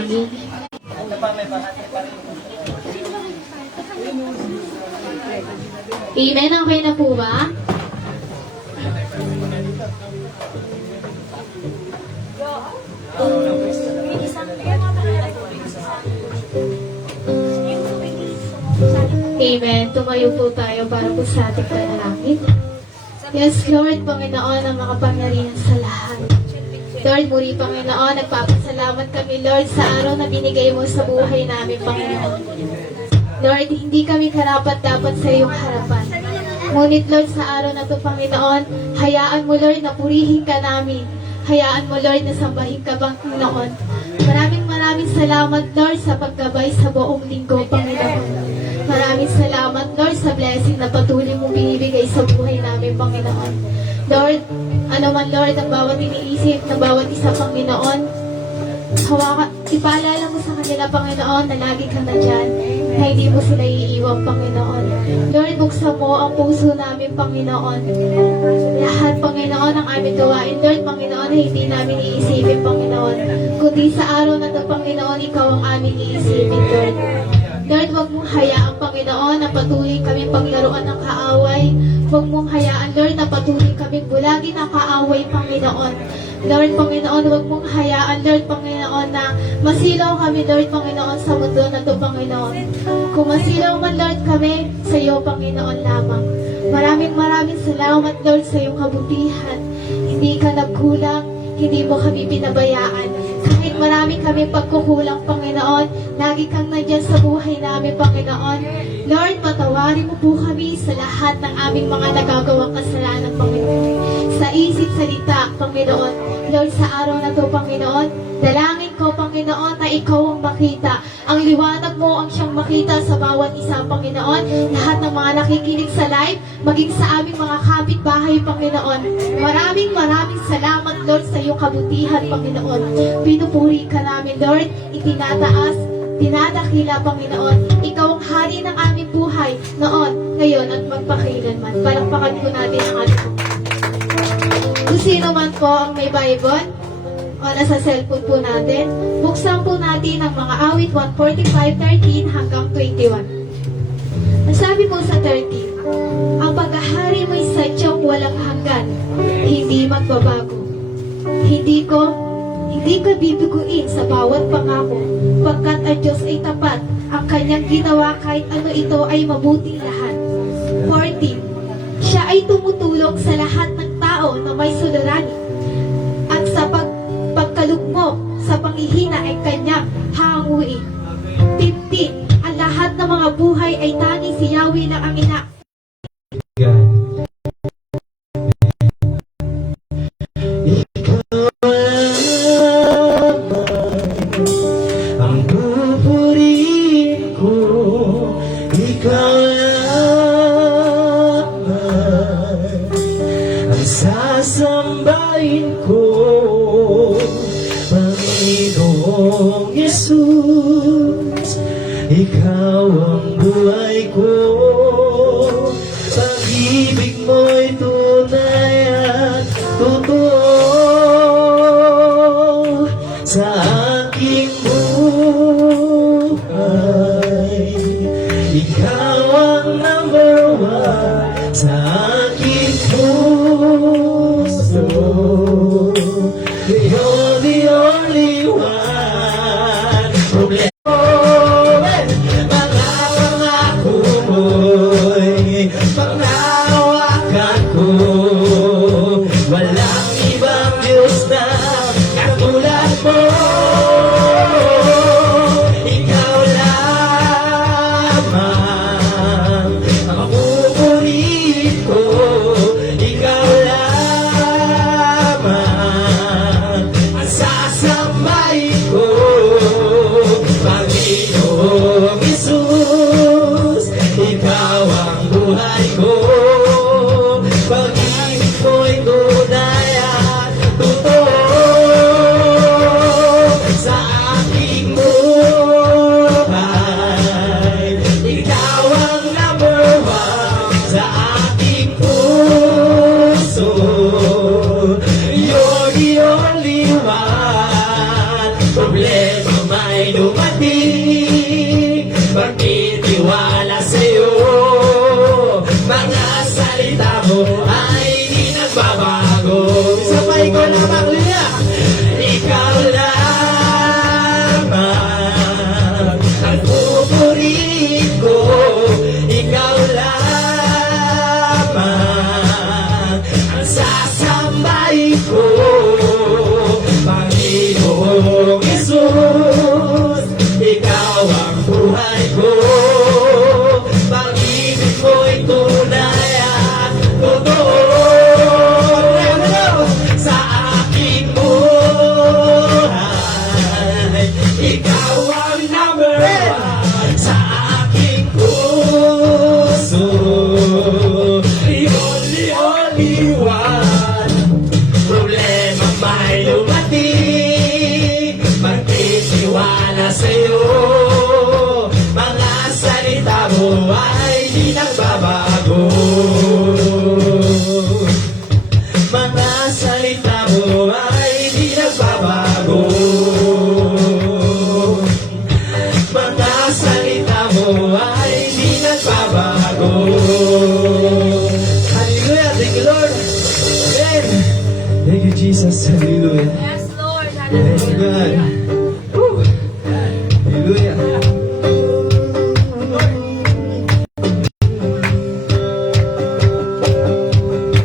Amen. Okay na po ba? Amen. Tumayo po tayo para po sa ating panalangin. Yes, Lord, Panginoon, ang makapangyarihan sa lahat. Lord, muli, Panginoon, nagpapasalamat kami, Lord, sa araw na binigay mo sa buhay namin, Panginoon. Lord, hindi kami karapat-dapat sa iyong harapan. Ngunit, Lord, sa araw na ito, Panginoon, hayaan mo, Lord, na purihin ka namin. Hayaan mo, Lord, na sambahin ka, Panginoon. Maraming salamat, Lord, sa paggabay sa buong linggo, Panginoon. Maraming salamat, Lord, sa blessing na patuloy mong binibigay sa buhay namin, Panginoon. Lord, ano man, Lord, ang bawat iniisip ng bawat isa, Panginoon, ipaalala mo sa kanila, Panginoon, na lagi ka na dyan, na hindi mo sila iiwan, Panginoon. Lord, buksan mo ang puso namin, Panginoon. Lahat, Panginoon, ang aming gawain, Lord, Panginoon, na hindi namin iisipin, Panginoon. Kundi sa araw na ito, Panginoon, ikaw ang aming iisipin, Lord. Lord, huwag mong hayaan, Panginoon, na patuloy kami paglaruan ng kaaway. Huwag mong hayaan, Lord, na patuloy kami bulagin ng kaaway, Panginoon. Lord, Panginoon, huwag mong hayaan, Lord, Panginoon, na masilaw kami, Lord, Panginoon, sa mundo na ito, Panginoon. Kung masilaw man, Lord, kami, sa iyo, Panginoon, lamang. Maraming salamat, Lord, sa iyong kabutihan. Hindi ka nagkulang, hindi mo kami pinabayaan. Kahit marami kami pagkukulang, Panginoon, lagi kang nandyan sa buhay namin, Panginoon. Lord, patawarin mo po kami sa lahat ng aming mga nagagawang kasalanan, Panginoon. Sa isip, salita, Panginoon. Lord, sa araw na to, Panginoon, dalangin ko, Panginoon, na ikaw ang makita. Ang liwanag mo ang siyang makita sa bawat isa, Panginoon. Lahat ng mga nakikinig sa live, maging sa aming mga kapitbahay, Panginoon. Maraming salamat, Lord, sa iyong kabutihan, Panginoon. Pinupuri ka namin, Lord. Itinataas, dinadakila, Panginoon. Ikaw ang hari ng aming buhay, noon, ngayon, at magpakailanman. Palakpakan po natin ang ating Panginoon. Kung sino man po ang may Bible, o nasa cellphone po natin, buksan po natin ang mga awit 145:13 hanggang 21. Ang sabi po sa 13, ang paghahari mo'y sadyang walang hanggan, hindi magbabago. Hindi ko bibiguin sa bawat pangako, pagkat ang Diyos ay tapat, ang kanyang ginawa kahit ano ito ay mabuting lahat. 14, siya ay tumutulong sa lahat ng tao na may suliranin, at sa pagkalugmok sa panghihina ay kanyang hanguin. 15, ang lahat ng mga buhay ay tanging si Yahweh lang ang ina. Sasambahin ko, Panginoong Yesus, ikaw ang buhay ko. Pag-ibig mo'y tunay at totoo sa aking buhay. Ikaw ang number one sa aking puso. You're the only one. Problema pangako mo'y panghawakan ko. Walang ibang Diyos na katulad mo. Ikaw lamang ang pupurihin ko. Ikaw lamang ang sasambahin ko. buhay ko. Pag-ibig mo'y tunay at totoo sa aking buhay. Ikaw ang number one sa aking puso. The only one. Problema may lumating, magtitiwala sa'yo. Mga salita mo ay di nagbabago. Mga salita mo ay di nagbabago. Mga salita mo ay di nagbabago. Hallelujah, thank you Lord. Amen. Thank you Jesus, hallelujah. Yes, Lord. Thank you God. Woo. Hallelujah.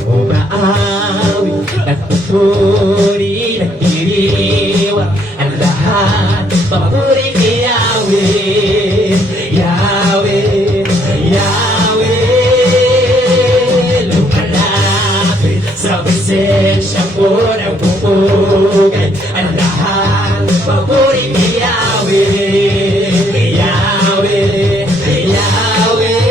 Umaawi, nagpupuri, nagdiriwang ang lahat, papuri kay Yahweh, Yahweh, Yahweh. Lumalapit sa presensya mo ng pupugay ang lahat, papuri kay Yahweh, Yahweh, Yahweh.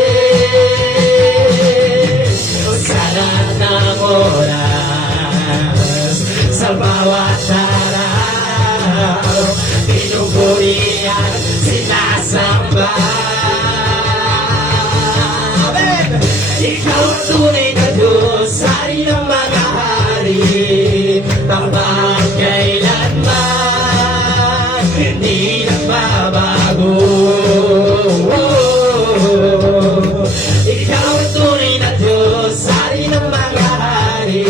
Sa lahat ng oras, sa bawat araw, pinupuri at sinasamba. Amen! Ikaw ang tunay na Diyos, hari ng mga hari, tapat kailanman, hindi nagbabago. Ikaw ang tunay na Diyos, hari ng mga hari,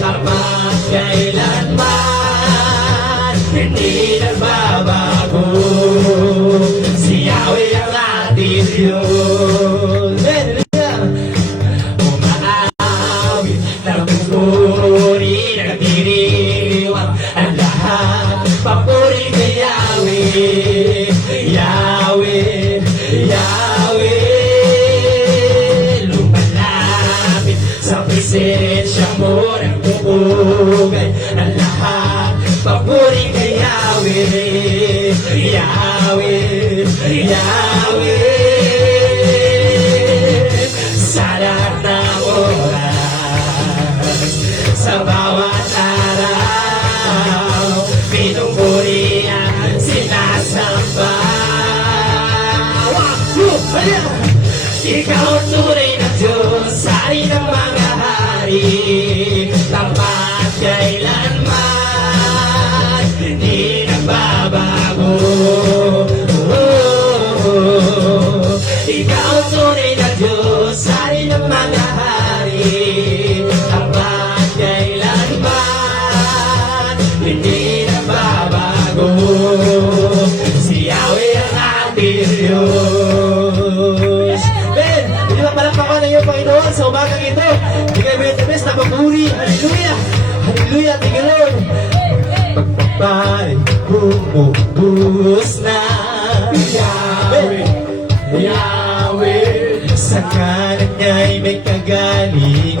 tapat kailanman, hindi nagbabago. Si Yahweh ang ating Diyos. Umaawi, nagpupuri, nagdiriwang ang lahat, papuri kay Yahweh, Yahweh, Yahweh. Lumalapit sa presensya mo, nagpupugay ang lahat, papuri kay Yahweh, Yahweh, Yahweh. Sa lahat ng oras, sa bawat araw, pinupuri at sinasamba. Ikaw ang tunay na Diyos, hari ng mga hari, tapat kailanman, hindi nagbabago. Ikaw ang tunay na Diyos, hari ng mga hari, tapat kailanman, hindi nagbabago. Si Yahweh ang ating Diyos. Ben, hindi ba palakpakan ng iyong Panginoon sa umagang ito? Bigay mo yung the best na papuri. Hallelujah! Hallelujah! Thank you Lord! Pagpapay, bumubuhos na Yahweh, Yahweh, sa kanan niya'y may kagalingan.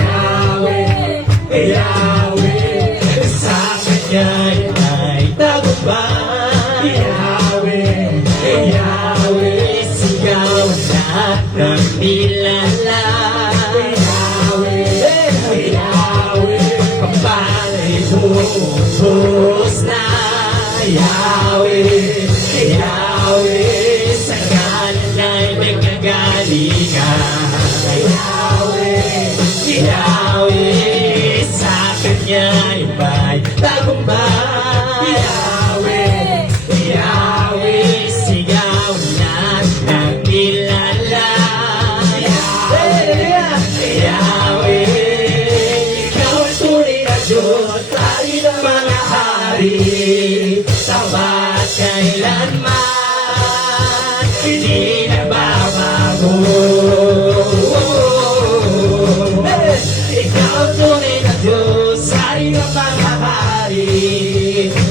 Yahweh, Yahweh, sa kanya'y may tagumpay. Yahweh, Yahweh, sigaw lahat ng nilalang. Yahweh, Yahweh, papalay bumubuhos na. Yahweh, Yahweh, sa kanan ay may kagalingan. Yahweh, Yahweh, sa kanya'y may tagumpay. Yahweh, Yahweh, sigaw lahat ng kilala. Yahweh, Yahweh, ikaw ang tunay na Diyos, hari ng mga hari, tapat kailanman, hindi nagbabago. Ikaw ang tunay na Diyos, hari ng mga hari,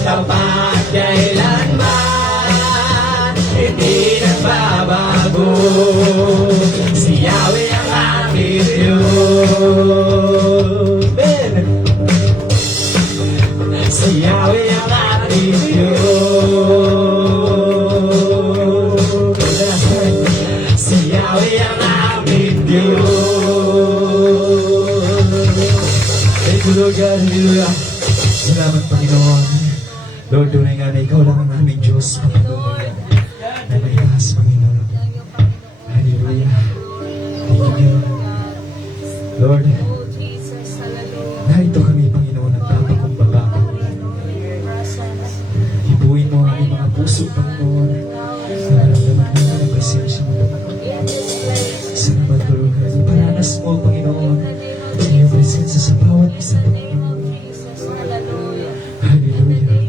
tapat kailanman, Amen. Si Yahweh ang ating Diyos. Si Yahweh ang aming Diyos. Thank you, Lord God. Hallelujah. Salamat, Panginoon. Lord, tunay nga na ikaw lang ang aming Diyos, Panginoon. Na may taas, Panginoon. Hallelujah. Thank you, Lord. Narito kami, Panginoon, ang tapakumbaba. Ibuin mo ang aming mga puso, Panginoon. Nararamdaman namin ang presensya mo, Panginoon. Salamat, Lord God. Iparanas mo, Panginoon, ang iyong presensya sa bawat isa, Panginoon. Hallelujah.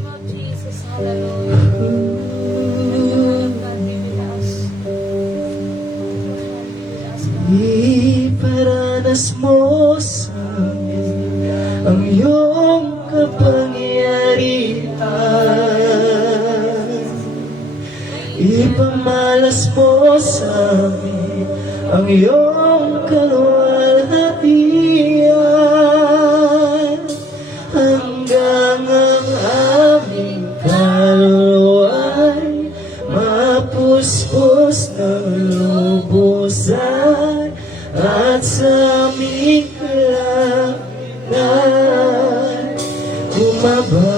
Iparanas mo sa amin ang iyong kapangyarihan. Ipamalas mo sa amin ang iyong kaluwalhatian. Hanggang ang aming kaluluwa'y mapuspos ng lubusan at sa aming kalangitan bumaba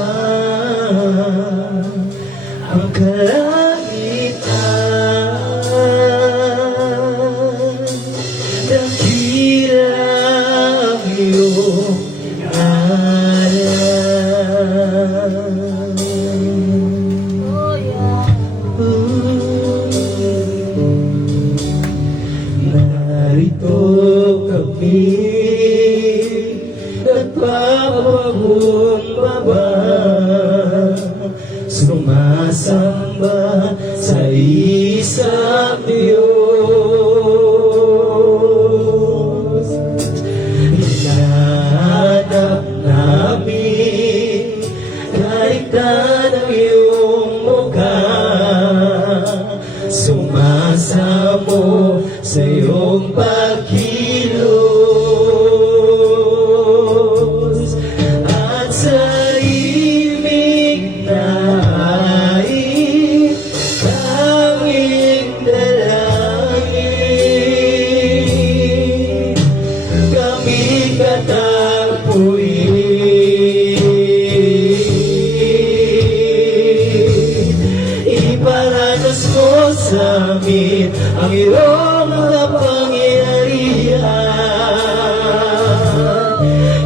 ang kalangitan. Dakila ang iyong narito kami, nagpapakumbaba, sumasamba sa isang Diyos. Hinanap namin kaligtan ang iyong mukha, sumasamo sa iyong pagkilos at sa imig na tanging dalangin kami katagpuin. Iparanas mo sa amin ang iyong kapangyarihan.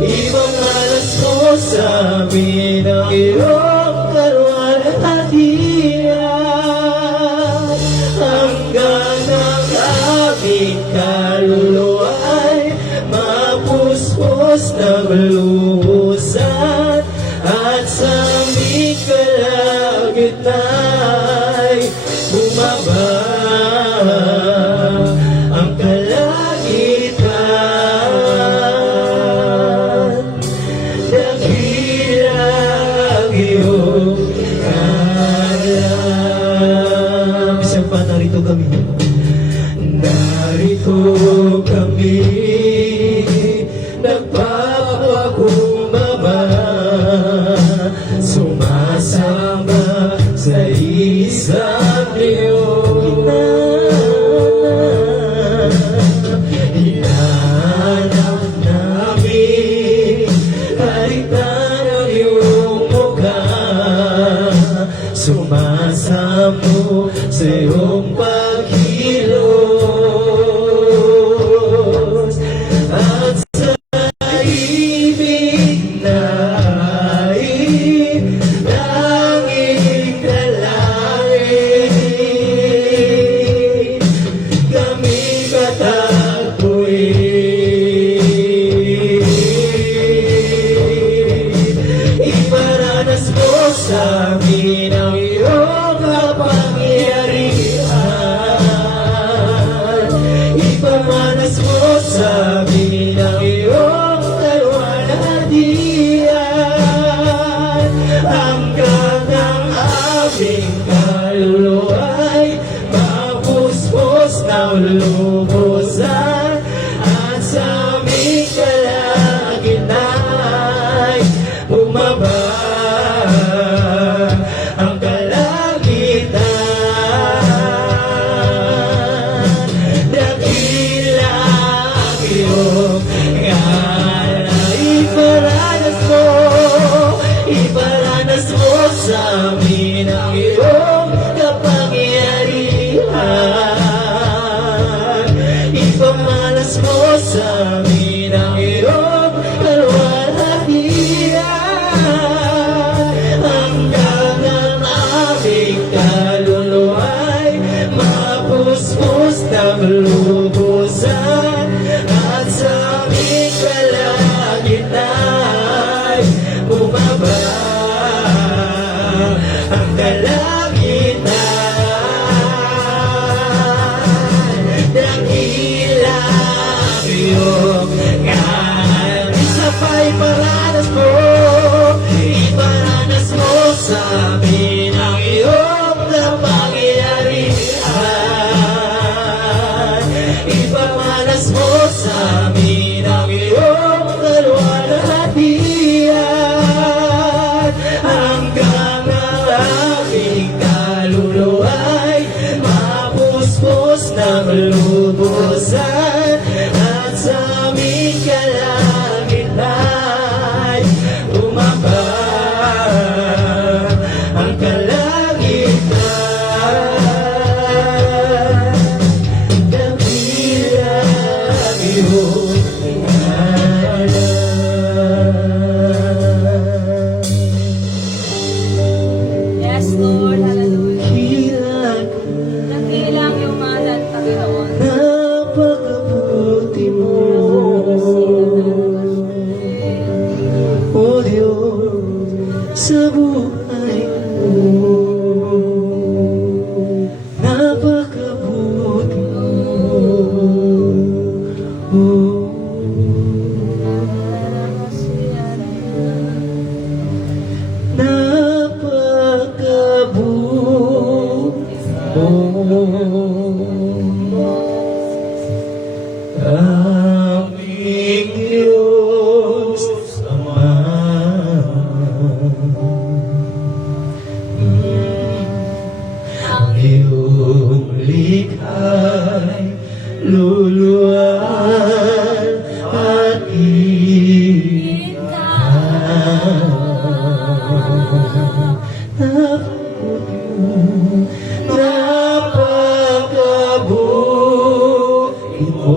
Ipamalas mo sa amin ang iyong kaluwalhatian. Hanggang ang aming kaluluwa'y mapuspos ng lubusan at sa aming kalagitna'y bumaba ang kalangitan. Dakila ang iyong alam. Isang pa, narito kami. Narito kami, nagpapakumbaba, sumasamba sa isang Diyos. Hinanap namin kaligtan ang iyong mukha, sumasamo sa iyong pagkilos at sa ibig na tanging dalangin kami katagpuin. Iparanas mo sa amin ang iyong kapangyarihan. Ipamanas mo sa amin ang iyong kaluwalhatian. Hanggang ang aming kaluluwa'y mapuspos ng lubusan at sa aming kalangitan, dakila iyong Yes, Lord. Hallelujah. Kilang Nakilang yung ngalan, Panginoon. napakabuti mo, O Diyos, sa buhay ko. Napakabuti mo, aming Diyos Ama. Ang iyong likha'y luluan at napakabuti mo.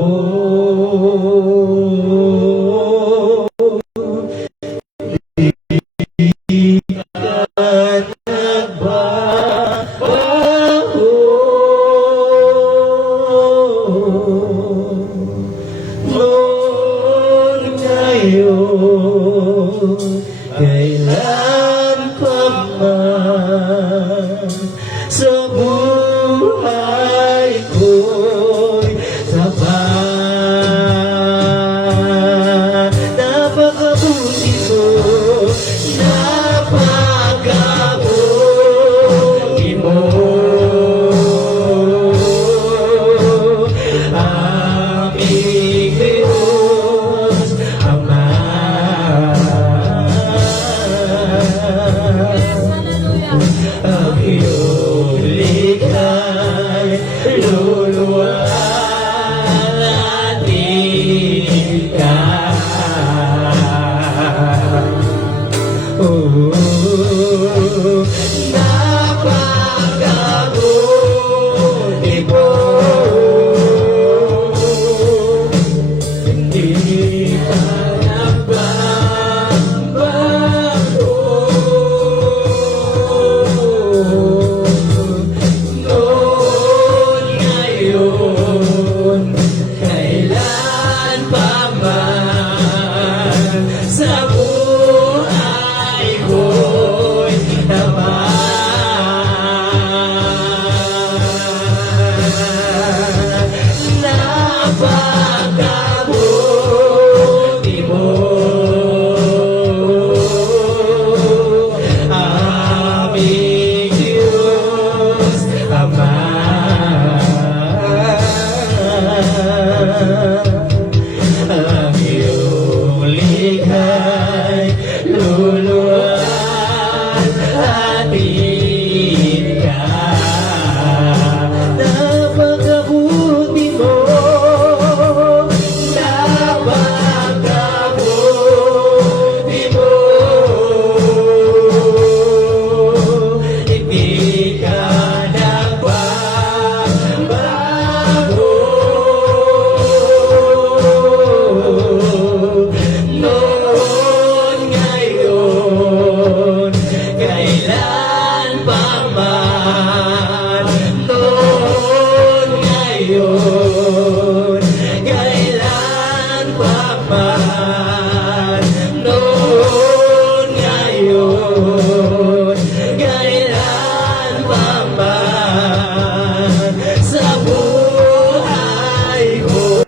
Noon ngayon, kailan pa man, sa buhay ko'y tapat. Napakabuti mo, napakabuti mo, aming Diyos Ama. Ang iyong likha'y luluan at ikaw. Napakabuti mo, hindi ka nagbabago. Noon ngayon, kailan pa man, sa buhay ko'y tapat. Napakabuti mo, aming Diyos Ama. Ang iyong likha'y luluan at ikaw. Napakabuti mo, napakabuti mo, hindi ka nagbabago. Noon ngayon, kailan pa man. Noon ngayon, kailan pa man. Noon ngayon, kailan pa man, sa buhay ko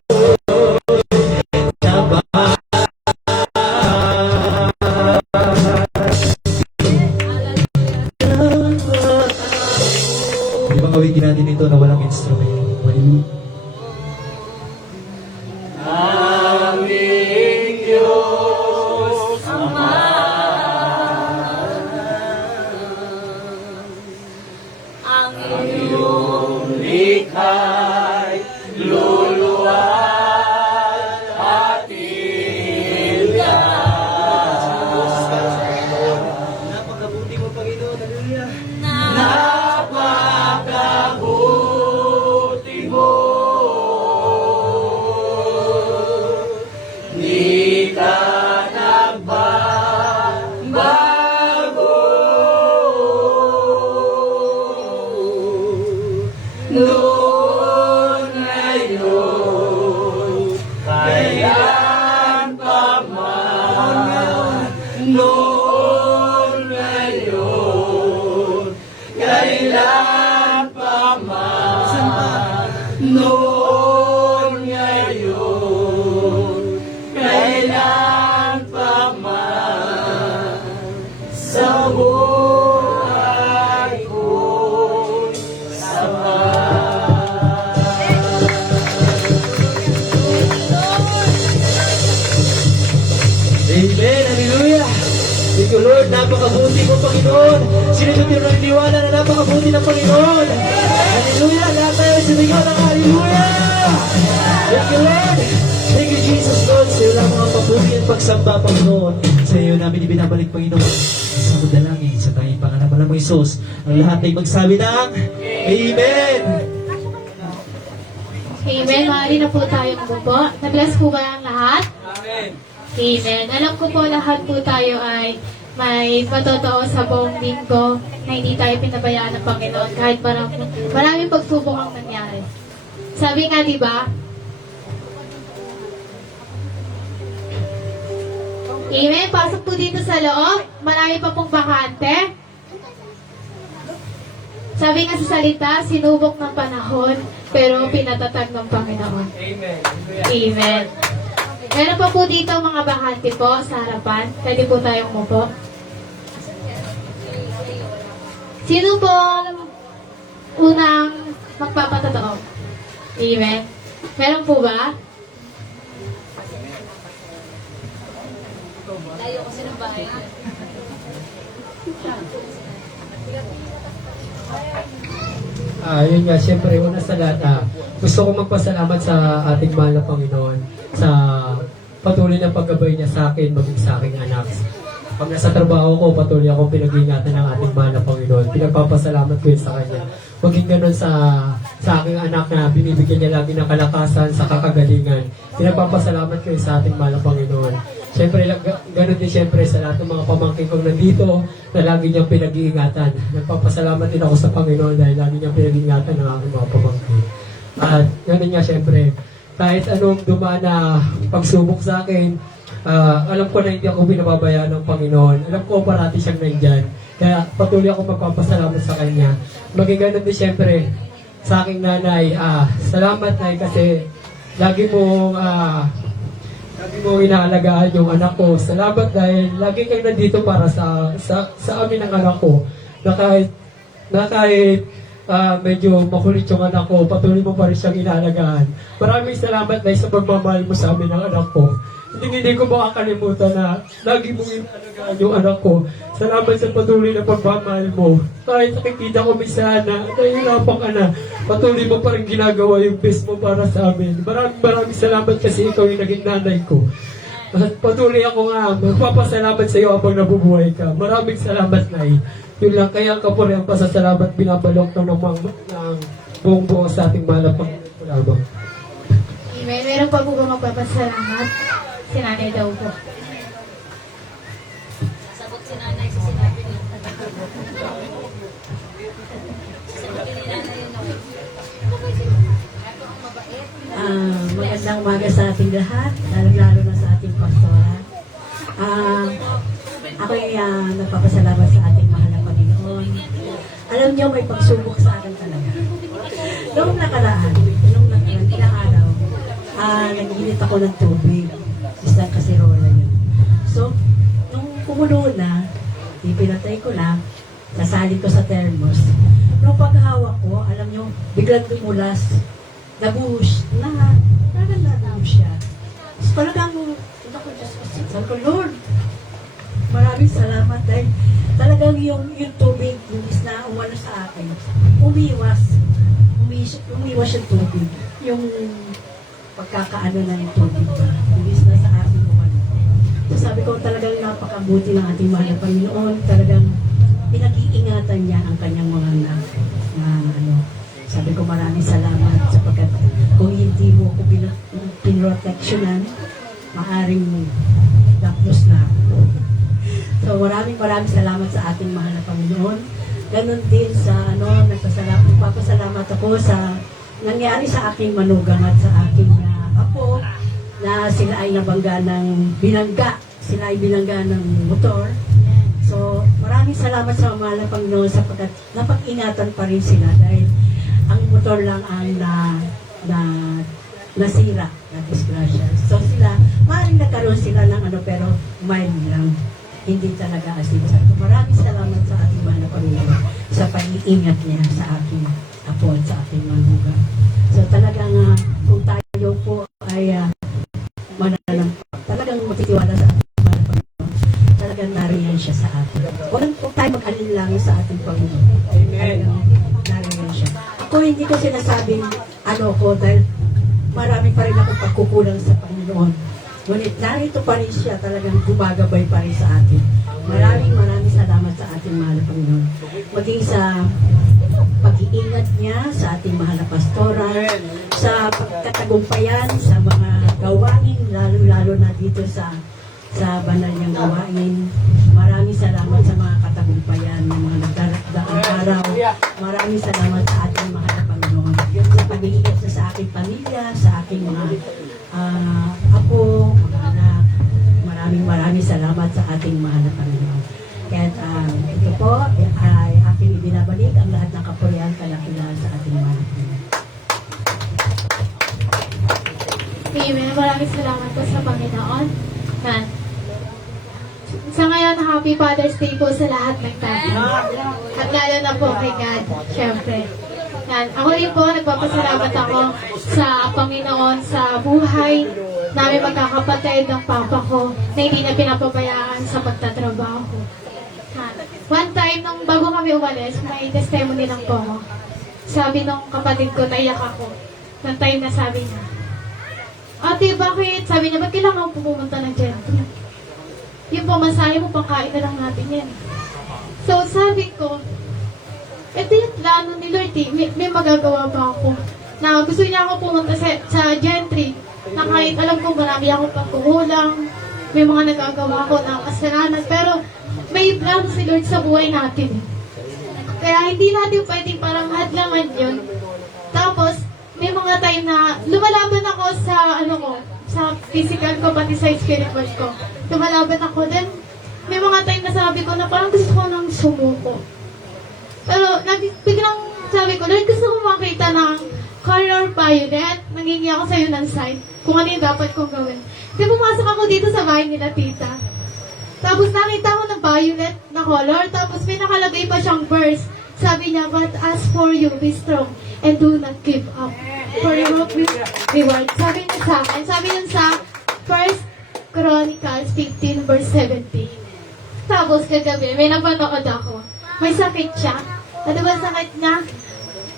tapat. Di ba kawitin natin ito na walang instrument? Hallelujah. Aming Diyos Ama. Ang iyong Likha'y luluan at ikaw. Napakabuti mo, Panginoon. Hallelujah. noon ngayon, kailan pa man, noon ngayon, kailan pa man, noon ngayon, kailan pa man, sa buhay ko'y Amen. Hallelujah. Thank you, Lord. Napakabuti mo, Panginoon. Sino ito tinaniwala na napakabuti ng Panginoon? Hallelujah. Lahat tayo sinigaw ng hallelujah. Thank you, Lord. Thank you, Jesus, Lord. Sa iyo lang mga papuri at pagsamba, Panginoon. Sa iyo namin ibinabalik, Panginoon. Sa mudalangin, sa tayong pangalan mo, Isus. Ang lahat ay magsabi ng Amen. Amen. Maaari na po tayong umupo. Na-bless po ba ang lahat? Amen. Alam ko po lahat po tayo ay may matotoo sa buong linggo na hindi tayo pinabayaan ng Panginoon kahit maraming pagsubok ang nangyari. Sabi nga, di ba? Amen. Pasok po dito sa loob. Marami pa pong bakante. Sabi nga sa salita, sinubok ng panahon, pero pinatatag ng Panginoon. Amen. Amen. Meron pa po dito mga bakante po sa harapan. Pwede po tayong umupo. Sino po unang magpapatotoo? Amen. Meron po ba? Layo kasi ng bahay. Yun nga, siyempre, una sa lahat, gusto ko magpasalamat sa ating mahal na Panginoon sa patuloy na paggabay niya sa akin, maging sa aking anak. Pag nasa trabaho ko, patuloy ako pinag-iingatan ng ating mahal na Panginoon. Pinagpapasalamat ko yun sa Kanya. Maging ganun sa aking anak na binibigyan niya lagi ng kalakasan sa kakagalingan. Pinagpapasalamat ko yun sa ating mahal na Panginoon. Siyempre, ganun din siyempre sa lahat ng mga pamangkin kong nandito na lagi niyang pinag-iingatan. Nagpapasalamat din ako sa Panginoon dahil lagi niyang pinag-iingatan ng aking mga pamangkin. At ganun nga siyempre, kahit anong dumaan na pagsubok sa akin, alam ko na hindi ako binababayaan ng Panginoon. Alam ko parati siyang nandyan. Kaya patuloy ako magpapasalamat sa Kanya. Maging ganun din siyempre sa aking nanay. Salamat, Nay, kasi lagi mo inaalagaan yung anak ko. Salamat dahil lagi kang nandito para sa amin ng anak ko. Na kahit medyo makulit yung anak ko, patuloy mo pa rin siyang inaalagaan. Maraming salamat dahil sa pagmamahal mo sa amin ng anak ko. Hindi ko makakalimutan na lagi mong inaalagaan yung anak ko. Salamat sa patuloy na pagmamahal mo. Kahit nakikita ko minsan na nahihirapan ka na, patuloy mo pa rin ginagawa yung best mo para sa amin. Maraming salamat kasi ikaw yung naging nanay ko. At patuloy ako nga, magpapasalamat sa iyo habang nabubuhay ka. Maraming salamat, Nay. Yun lang, kaya ka po rin ang pasasalamat binabalok ng buong buo sa ating mahal na Panginoon. Amen. Meron pa po ba magpapasalamat? Si nanay daw po. Sagot si nanay sa sinabi niya. Sagot ni nanay yun ako. Magandang umaga sa ating lahat, lalo na sa ating pastora. Ako'y nagpapasalamat sa ating mahal na Panginoon. Alam niyo, may pagsubok sa akin talaga. Noong nakaraan, ilang araw, nag-init ako ng tubig. Isang kasirola yun. So, nung kumulo na, ipinatay ko na, sasalin ko sa thermos. Nung paghawak ko, alam niyo, biglang dumulas, nabuhos, talagang nabuhos siya. So, talagang, sabi ko, Lord, maraming salamat dahil talagang yung tubig, yung na umano sa akin, umiwas yung tubig. Yung pagkakaano na yung tubig ba, umiwas na sa akin umano. So sabi ko, talagang napakabuti ng ating mahal na Panginoon, talagang pinag-iingatan niya ang kanyang mga anak na ano. Sabi ko, maraming salamat sapagkat kung hindi mo ako pinroteksyonan, maaring daplos na ako. So maraming salamat sa ating mahal na Panginoon. Ganon din sa nagpapasalamat ako sa nangyari sa aking manugang at sa aking apo na sila ay sila ay binangga ng motor. So, maraming salamat sa mahal na Panginoon sapagkat napag-ingatan pa rin sila dahil ang motor lang ang nasira, na disgrasya. So sila, maaaring nagkaroon sila ng pero mild lang. Hindi talaga as in. So, maraming salamat sa ating mahal na Panginoon sa pag-iingat niya sa aking apo at sa aking manugang. So talagang kung tayo po ay talagang matitiwala sa ating mahal na Panginoon, talagang nariyan siya sa atin. Walang po tayo mag-alinlangan sa ating Panginoon. Amen. Nariyan siya. Ako hindi ko sinasabing dahil marami pa rin ako pagkukulang sa Panginoon. Ngunit narito pa rin siya, talagang gumagabay pa rin sa atin. Maraming salamat sa ating mahal na Panginoon. Maging sa pag-iingat niya sa ating mahal na pastora, sa pagkatagumpayan, sa mga gawain, lalo-lalo na dito sa banal niyang gawain. Maraming salamat sa mga katagumpayan ng mga nagdaang araw. Maraming salamat sa ating mahal na Panginoon. Sa pag-iingat niya sa aking pamilya, sa aking mga apo, mga anak. Maraming salamat sa ating mahal na Panginoon. Kaya ito po ay aking ibinabalik ang lahat ng kapurihan kalakilan sa ating mahal na Panginoon. Amen. Maraming salamat po sa Panginoon. Sa ngayon, Happy Father's Day po sa lahat ng tatay. At lalo na po kay God, syempre. Ako rin po, nagpapasalamat ako sa Panginoon sa buhay namin magkakapatid ng papa ko na hindi na pinapabayaan sa pagtatrabaho. One time, nung bago kami umalis, may testimony lang po ako. Sabi nung kapatid ko, naiyak ako. Nung time na sabi niya, Ate, bakit? Sabi niya, ba't kailangan po pumunta ng gentry? Yung pamasahe mo, pangkain na lang natin yan. So, sabi ko, ito yung plano ni Lord, may magagawa ba ako? Na gusto niya ako pumunta sa gentry, na kahit alam ko marami akong pagkukulang, may mga nagagawa ko na kasalanan, pero may plano si Lord sa buhay natin. Kaya hindi natin pwedeng parang hadlangan yun. Tapos, may mga time na lumalaban ako sa sa physical ko, pati sa spiritual ko. Lumalaban ako. Then, may mga time na sabi ko na parang gusto ko nang sumuko. Pero, biglang sabi ko, Lord, gusto ko makita ng color violet. Nangingi ako sa'yo ng sign kung ano yung dapat kong gawin. Di pumasok ako dito sa bahay nila, tita. Tapos nakita ko ng violet na color. Tapos may nakalagay pa siyang verse. Sabi niya, but as for you, be strong and do not give up. For you will be reward. Sabi niya sa akin. Sabi niya sa 1 Chronicles 15 verse 17. Tapos kagabi, may napanood ako. May sakit siya. Ano ba sakit niya?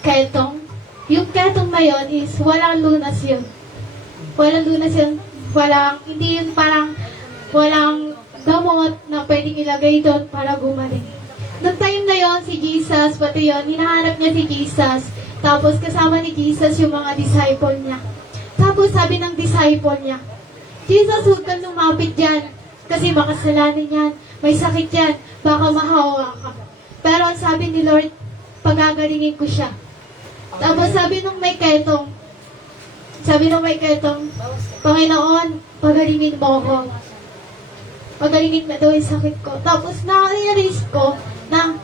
Ketong. Yung ketong na yun is walang lunas yun. Walang lunas yun. Hindi yun parang walang gamot na pwedeng ilagay doon para gumaling. Noong time na yon si Jesus, pati yun, hinahanap niya si Jesus. Tapos kasama ni Jesus yung mga disciple niya. Tapos sabi ng disciple niya, Jesus, huwag kang lumapit dyan. Kasi makasalanan yan. May sakit yan. Baka mahawa ka. Pero ang sabi ni Lord, pagagalingin ko siya. Tapos sabi nung may ketong, Panginoon, pagalingin mo ako. Pagalingin na daw yung sakit ko. Tapos na-realize ko na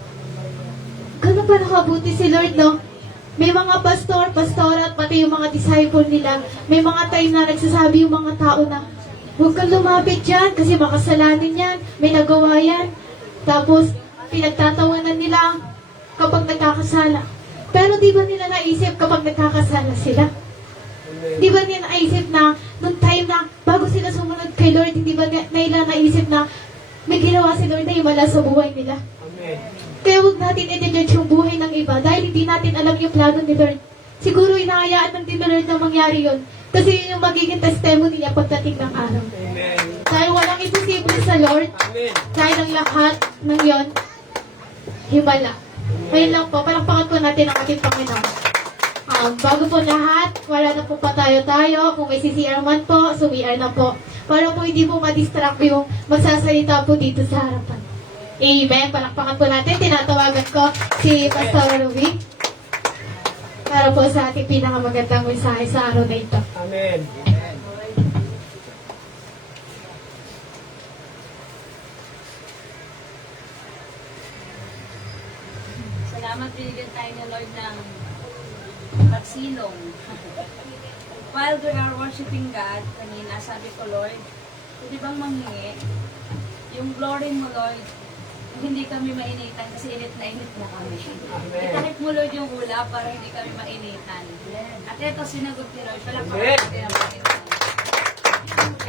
gano'n pa nakabuti si Lord, no? May mga pastora, at pati yung mga disciple nila, may mga time na nagsasabi yung mga tao na, huwag kang lumapit dyan kasi makasalanan yan, may nagawa yan. Tapos, pinagtatawanan nila kapag nagkakasala. Pero di ba nila naisip kapag nagkakasala sila? Di ba nila naisip na, nung time na, bago sila sumunod kay Lord, hindi ba nila naisip na, may ginawa si Lord na himala sa buhay nila? Kaya huwag natin i-judge yung buhay ng iba dahil hindi natin alam yung plano ni Lord. Siguro inahayaan ng Tito Lord na mangyari yun. Kasi yun yung magiging testimony niya pagdating ng araw. Amen. Dahil walang imposible sa Lord. Amen. Dahil ang lahat ng yon himala. Ngayon lang po, palakpakan po natin ang ating Panginoon. Bago po lahat, wala na po pa tayo. Kung may CCR man po, sumiR na po. Para po hindi po ma-distract yung magsasalita po dito sa harapan. Amen. Palakpakan po natin. Tinatawagan ko si Pastor Ruby para po sa ating pinakamagandang mensahe sa araw na ito. Amen. Salamat, binigyan tayo ni Lord ng pagsilong. While we are worshiping God, kanina sabi ko, Lord, pwede bang manghingi? Yung glory mo, Lord, hindi kami mainitan kasi init na kami. Itakip mo, Lord, yung ulap para hindi kami mainitan. At ito, sinagot ni Lord. Palakpakan natin ang Panginoon.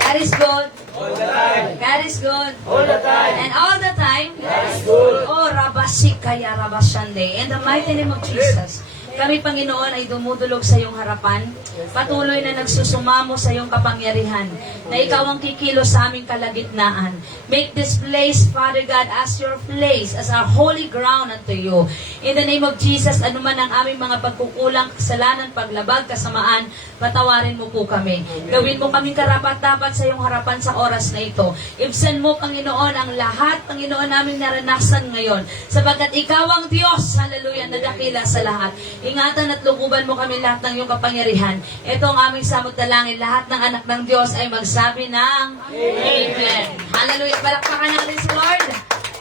God is good. All the time. God is good. All the time. And all the time, God is good. Oh, Rabasikaya Rabashande. In the mighty name of Jesus, kami, Panginoon, ay dumudulog sa iyong harapan. Patuloy na nagsusumamo sa iyong kapangyarihan, na ikaw ang kikilos sa aming kalagitnaan. Make this place, Father God, as your place, as our holy ground unto you. In the name of Jesus, anuman ang aming mga pagkukulang, kasalanan, paglabag, kasamaan, patawarin mo po kami. Gawin mo kaming karapat-dapat sa iyong harapan sa oras na ito. Ibsan mo, Panginoon, ang lahat, Panginoon, naming naranasan ngayon. Sapagkat ikaw ang Diyos, hallelujah, na dakila sa lahat. Ingatan at lukuban mo kami lahat ng iyong kapangyarihan. Ito ang aming samot dalangin. Lahat ng anak ng Diyos ay magsabi ng Amen. Hallelujah. Palakpakan natin si Lord.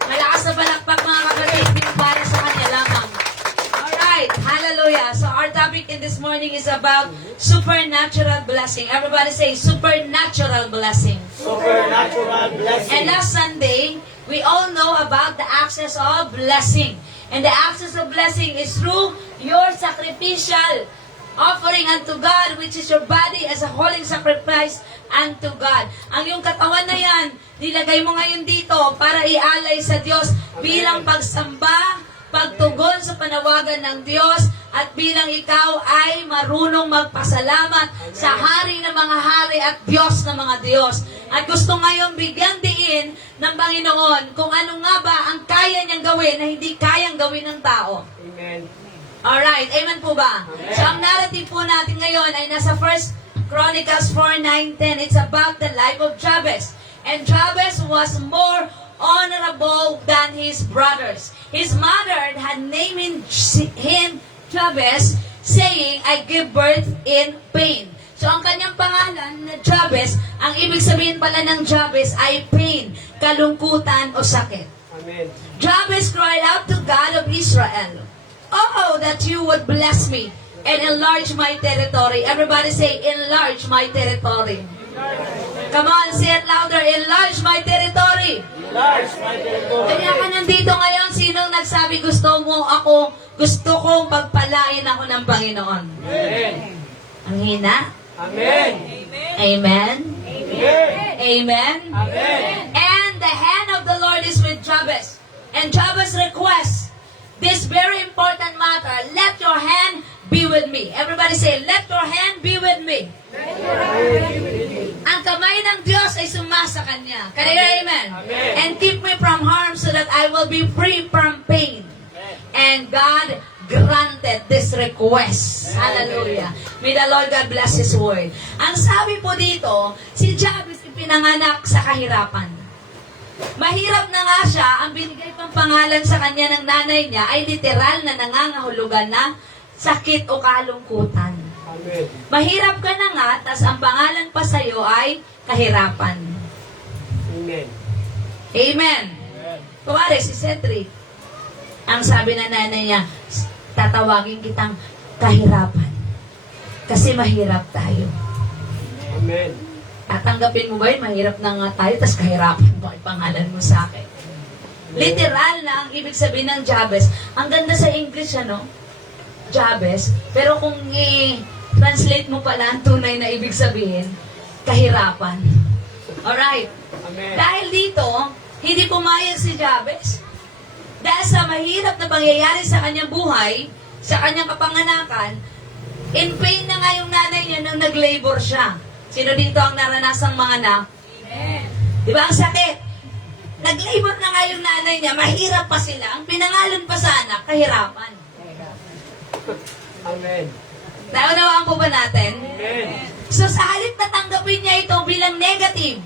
Malakas na palakpak mga kapatid. Para sa Kanya lamang. Alright. Hallelujah. So our topic in this morning is about supernatural blessing. Everybody say supernatural blessing. Supernatural blessing. And last Sunday, we all know about the access of blessing. And the access of blessing is through your sacrificial offering unto God, which is your body as a holy sacrifice unto God. Ang iyong katawan na yan, nilagay mo ngayon dito para ialay sa Diyos bilang pagsamba, pagtugon sa panawagan ng Diyos, at bilang ikaw ay marunong magpasalamat sa Hari ng mga Hari at Diyos ng mga Diyos. At gusto ngayon bigyan diin ng Panginoon kung ano nga ba ang kaya niyang gawin na hindi kayang gawin ng tao. Amen. Alright, amen po ba? So ang narrative po natin ngayon ay nasa 1 Chronicles 4:9-10. It's about the life of Jabez. And Jabez was more honorable than his brothers. His mother had named him Jabez, saying, I give birth in pain. So ang kanyang pangalan na Jabez, ang ibig sabihin pala ng Jabez ay pain, kalungkutan o sakit. Amen. Jabez cried out to God of Israel, Oh, that you would bless me and enlarge my territory. Everybody say, enlarge my territory. Come on, say it louder, enlarge my territory. Enlarge my territory. Kaya ka nandito ngayon, sinong nagsabi gusto mo ako, gusto kong pagpalain ako ng Panginoon? Amen. Ang hina? Amen. Amen? Amen. Amen? Amen. And the hand of the Lord is with Jabez. And Jabez requests this very important matter, let your hand be with me. Everybody say, let your hand be with me. Ang kamay ng Diyos ay sumasa kanya. Can you hear amen? Amen. And keep me from harm so that I will be free from pain. And God granted this request. Hallelujah. May the Lord God bless His word. Ang sabi po dito, si Jabez ipinanganak sa kahirapan. Mahirap na nga siya, ang binigay pang pangalan sa kanya ng nanay niya ay literal na nangangahulugan na sakit o kalungkutan. Amen. Mahirap ka na nga, tas ang pangalan pa sa'yo ay kahirapan. Amen. Amen. Kumari, si Cedric, ang sabi na nanay niya, tatawagin kitang kahirapan. Kasi mahirap tayo. Amen. Tatanggapin mo ba yun? Mahirap na nga tayo, tas kahirapan mo, ipangalan mo sa akin. Literal na ang ibig sabihin ng Jabez. Ang ganda sa English, ano? Jabez. Pero kung i-translate mo pala ang tunay na ibig sabihin, kahirapan. Alright. Amen. Dahil dito, hindi pumayag si Jabez. Dahil sa mahirap na pangyayari sa kanyang buhay, sa kanyang kapanganakan, in pain na nga yung nanay niya nung nag-labor siya. Sino dito ang naranasang mga anak? Amen. Di ba ang sakit? Nag-labor na nga yung nanay niya, mahirap pa sila. Ang pinangalan pa sa anak, kahirapan. Amen. Naunawaan po ba natin? Amen. So sa halip na tanggapin niya ito bilang negative,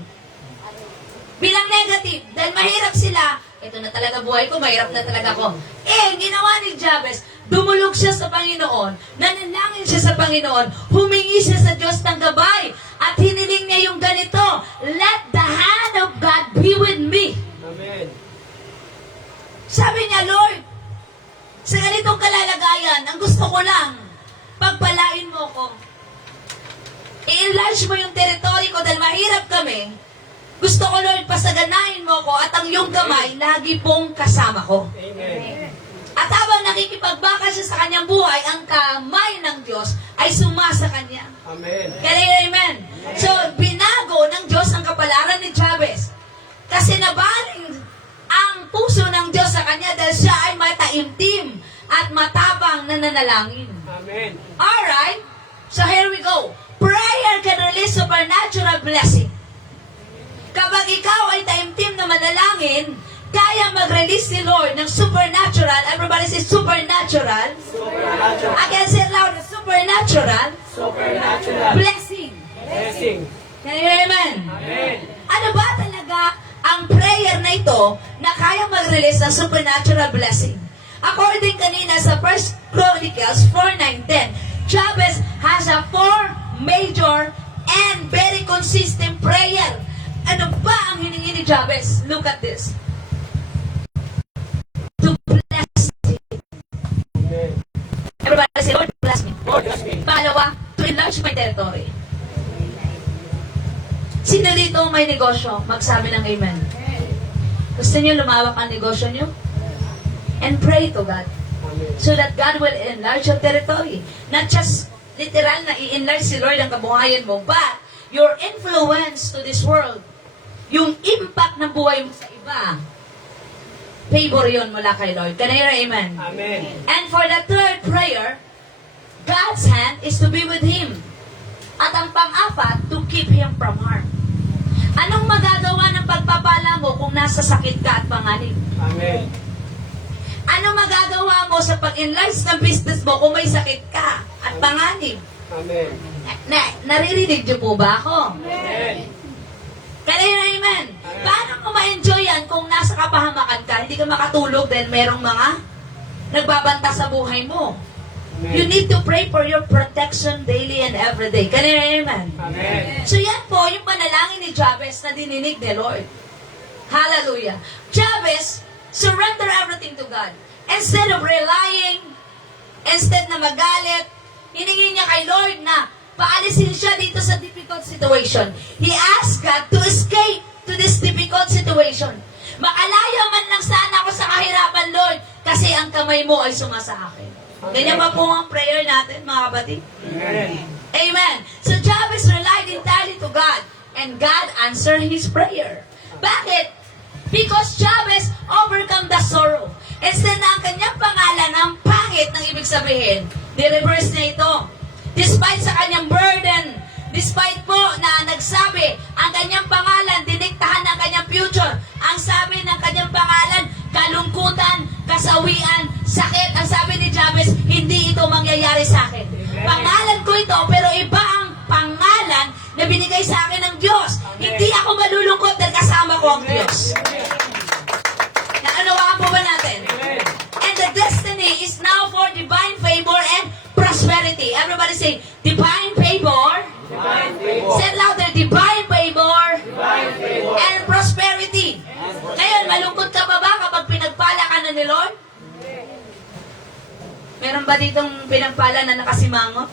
dahil mahirap sila, ito na talaga buhay ko, mahirap na talaga ako. Eh, ginawa ni Jabez, dumulog siya sa Panginoon, nanalangin siya sa Panginoon, humingi siya sa Diyos ng gabay, at hiniling niya yung ganito, let the hand of God be with me. Amen. Sabi niya, Lord, sa ganitong kalalagayan, ang gusto ko lang, pagpalain mo ko. I-enlarge mo yung territory ko dahil mahirap kami. Gusto ko, Lord, pasaganahin mo ko at ang iyong kamay lagi pong kasama ko. Amen. At habang nakikipagbaka siya sa kanyang buhay, ang kamay ng Diyos ay sumasa kanya. Amen. Kaya amen. So, binago ng Diyos ang kapalaran ni Jabez. Kasi nabaling ang puso ng Diyos sa kanya dahil siya ay mataimtim at matapang na nanalangin. Amen. Alright? So here we go. Prayer can release supernatural blessing. Kapag ikaw ay taimtim na manalangin, kaya mag-release si Lord ng supernatural. Everybody say supernatural. Supernatural. Again, say it loud. Supernatural Supernatural. blessing. Blessing. Can you hear amen? Amen. Ano ba talaga ang prayer na ito na kaya mag-release ng supernatural blessing? According kanina sa 1 Chronicles 4:9-10, Jabez has a 4 major and very consistent prayer. Ano ba ang hiningi ni Jabez? Look at this. To bless him. Amen. Everybody say, Lord, bless me. Lord, bless me. Pangalawa, to enlarge my territory. Sino dito may negosyo? Magsabi ng amen. Gusto niyo lumawak ang negosyo niyo? And pray to God Amen. so that God will enlarge your territory. Not just literal na i-enlarge si Lord ang kabuhayan mo, but your influence to this world, yung impact ng buhay mo sa iba, favor yun mula kay Lord. Can I hear amen? Amen. And for the third prayer, God's hand is to be with him. At ang pang-apat, to keep him from harm. Anong magagawa ng pagpapala mo kung nasa sakit ka at panganib? Amen. Anong magagawa mo sa pag-enlarge ng business mo kung may sakit ka at panganib? Amen. Naririnig niyo po ba ako? Amen. Kaya amen. Paano mo ma-enjoy yan kung nasa kapahamakan ka, hindi ka makatulog dahil merong mga nagbabanta sa buhay mo? You need to pray for your protection daily and every day. Kaya amen. Amen. So yan po, yung panalangin ni Jabez na dininig ni Lord. Hallelujah. Jabez, surrender everything to God. Instead of relying, instead na magalit, hiningi niya kay Lord na paalisin siya dito sa difficult situation. He asked God to escape to this difficult situation. Makalaya man lang sana ako sa kahirapan, Lord, kasi ang kamay mo ay sumasa akin. Ganyan ba po ang prayer natin, mga kapatid? Amen. Amen. So Jabez relied entirely to God, and God answered his prayer. Bakit? Because Jabez overcome the sorrow. Instead na ang kanyang pangalan ang pangit ng ibig sabihin, ni-reverse niya ito. Despite sa kanyang burden, despite po na nagsabi, ang kanyang pangalan, diniktahan ng kanyang future. Ang sabi ng kanyang pangalan, kalungkutan, kasawian, sakit. Ang sabi ni Jabez, hindi ito mangyayari sa akin. Pangalan ko ito, pero iba ang pangalan na binigay sa akin ng Diyos. Hindi ako malulungkot dahil kasama ko ang Diyos. Naunawaan po ba natin? And the destiny is now for divine favor and prosperity. Everybody say, divine favor. Divine favor. Say it louder, divine favor. Divine favor. And prosperity. Ngayon, malungkot ka ba kapag pinagpala ka na ni Lord? Meron ba ditong pinagpala na nakasimangot?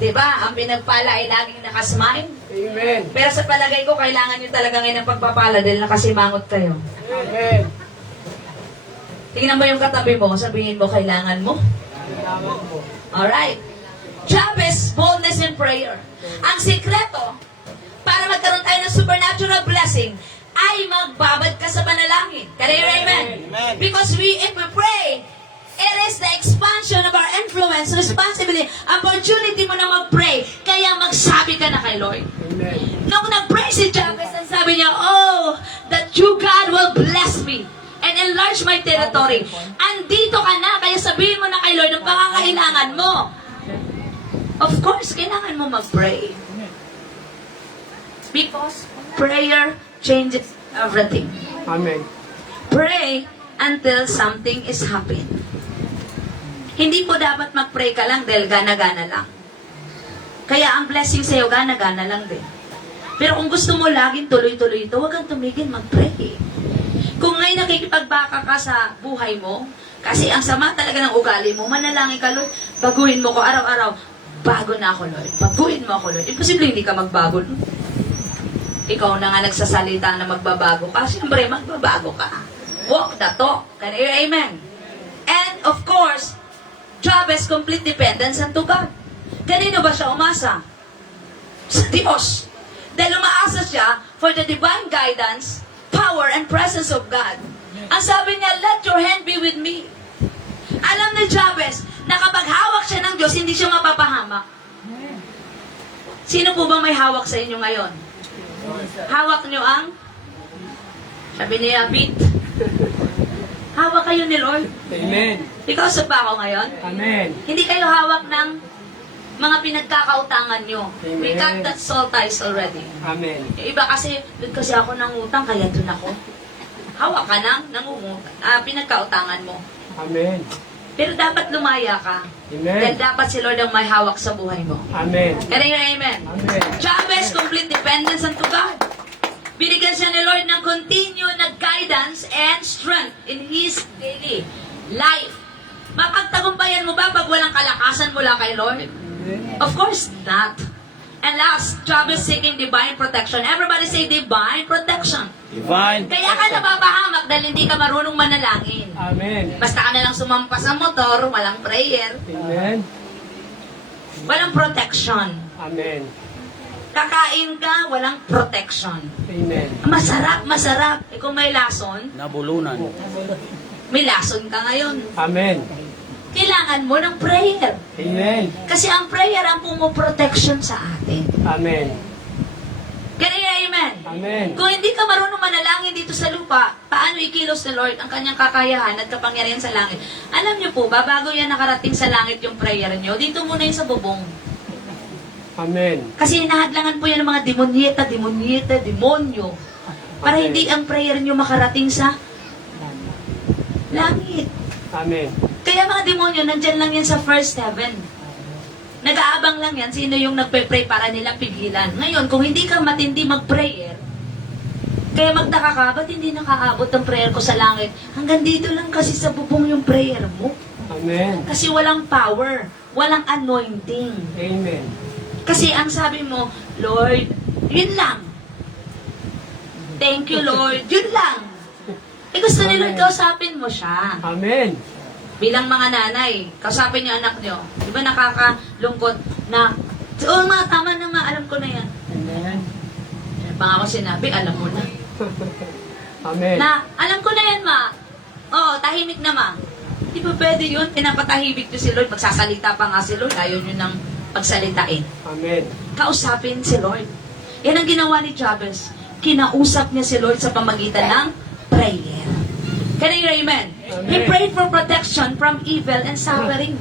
Diba? Ang pinagpala ay laging nakasmile. Amen. Pero sa palagay ko, kailangan nyo talaga ngayon ng pagpapala dahil nakasimangot kayo. Amen. Tingnan mo yung katabi mo, sabihin mo, kailangan mo. Kailangan mo. Alright. Jabez, boldness in prayer. Ang sikreto, para magkaroon tayo ng supernatural blessing, ay magbabad ka sa panalangin. Kaya amen? Amen. Because if we pray, it is the expansion of our influence, responsibility, opportunity mo na mag-pray. Kaya magsabi ka na kay Lord. Amen. Nung nag-pray si Jabez, ang sabi niya, oh, that you, God, will bless me and enlarge my territory. Andito ka na, kaya sabihin mo na kay Lord ang pangangailangan mo. Of course, kailangan mo mag-pray. Because prayer changes everything. Amen. Pray until something is happen. Hindi po dapat mag-pray ka lang dahil gana-gana lang. Kaya ang blessing sa'yo, gana-gana lang din. Pero kung gusto mo laging tuloy-tuloy ito, huwag kang tumigil mag-pray. Kung ngayon nakikipagbaka ka sa buhay mo, kasi ang sama talaga ng ugali mo, manalangin ka, Lord, baguhin mo ko araw-araw. Bago na ako, Lord. Baguhin mo ako, Lord. Imposible hindi ka magbago. Ikaw na nga nagsasalita na magbabago ka. Siyempre, magbabago ka. Walk the talk. Can you hear amen? And of course, Jabez complete dependence unto God. Kanino ba siya umasa? Sa Diyos. Dahil umaasa siya for the divine guidance, power, and presence of God. Ang sabi niya, let your hand be with me. Alam ni Jabez na kapag hawak siya ng Diyos, hindi siya mapapahamak. Sino po ba may hawak sa inyo ngayon? Hawak niyo ang? Sabi niya, Pete. Hawak kayo ni Lord. Amen. Ikaw sa pa ako ngayon? Amen. Hindi kayo hawak ng mga pinagkakautangan nyo. We Amen. got that soul ties already. Amen. Yung iba kasi, doon kasi ako nangutang, kaya doon ako. Hawak ka ng pinagkautangan mo. Amen. Pero dapat lumaya ka. Dahil Amen. dapat si Lord ang may hawak sa buhay mo. Amen. Kaya yun, amen. Amen. Jabez, complete dependence unto God. Binigyan siya ni Lord ng continued na guidance and strength in his daily life. Mapagtagumpayan mo ba pag walang kalakasan mula kay Lord? Of course not. And last, Jabez seeking divine protection. Everybody say divine protection. Divine. Kaya ka nababahamak dahil hindi ka marunong manalangin. Amen. Basta ka na lang sumampas sa motor, walang prayer, Amen. walang protection. Amen. Kakain ka, walang protection. Amen. Masarap, masarap. Eh kung may lason, Nabulunan. may lason ka ngayon. Amen. Kailangan mo ng prayer. Amen. Kasi ang prayer ang pumoprotection sa atin. Amen. Kaya amen. Amen. Kung hindi ka marunong manalangin dito sa lupa, paano ikilos ni Lord ang kanyang kakayahan at kapangyarihan sa langit? Alam niyo po ba, bago yan nakarating sa langit yung prayer niyo, dito muna yun sa bubong. Amen. Kasi hinahadlangan po yan ng mga demonyo. Para Amen. hindi ang prayer niyo makarating sa langit. Amen. Kaya mga demonyo, nandyan lang yan sa first heaven. Nag-aabang lang yan, sino yung nagpe-pray para nilang pigilan. Ngayon, kung hindi ka matindi mag-prayer, kaya magtaka ka, ba't hindi nakaabot ang prayer ko sa langit? Hanggang dito lang kasi sa bubong yung prayer mo. Amen. Kasi walang power, walang anointing. Amen. Kasi ang sabi mo, Lord, yun lang. Thank you, Lord. Yun lang. Eh gusto ni Lord, kausapin mo siya. Amen. Bilang mga nanay, kausapin niyo anak niyo. Di ba nakakalungkot na, oo nga, tama na nga, alam ko na yan. Amen. Yan pa ako sinabi, alam mo na. Amen. Na, alam ko na yan, ma. Oo, tahimik na, ma. Di ba pwede yun? Pinapatahimik niyo si Lord, magsasalita pa nga si Lord, ayaw niyo nang pagsalitain. Amen. Kausapin si Lord. Yan ang ginawa ni Jabez. Kinausap niya si Lord sa pamagitan ng prayer. Can you hear amen? Amen. He prayed for protection from evil and suffering.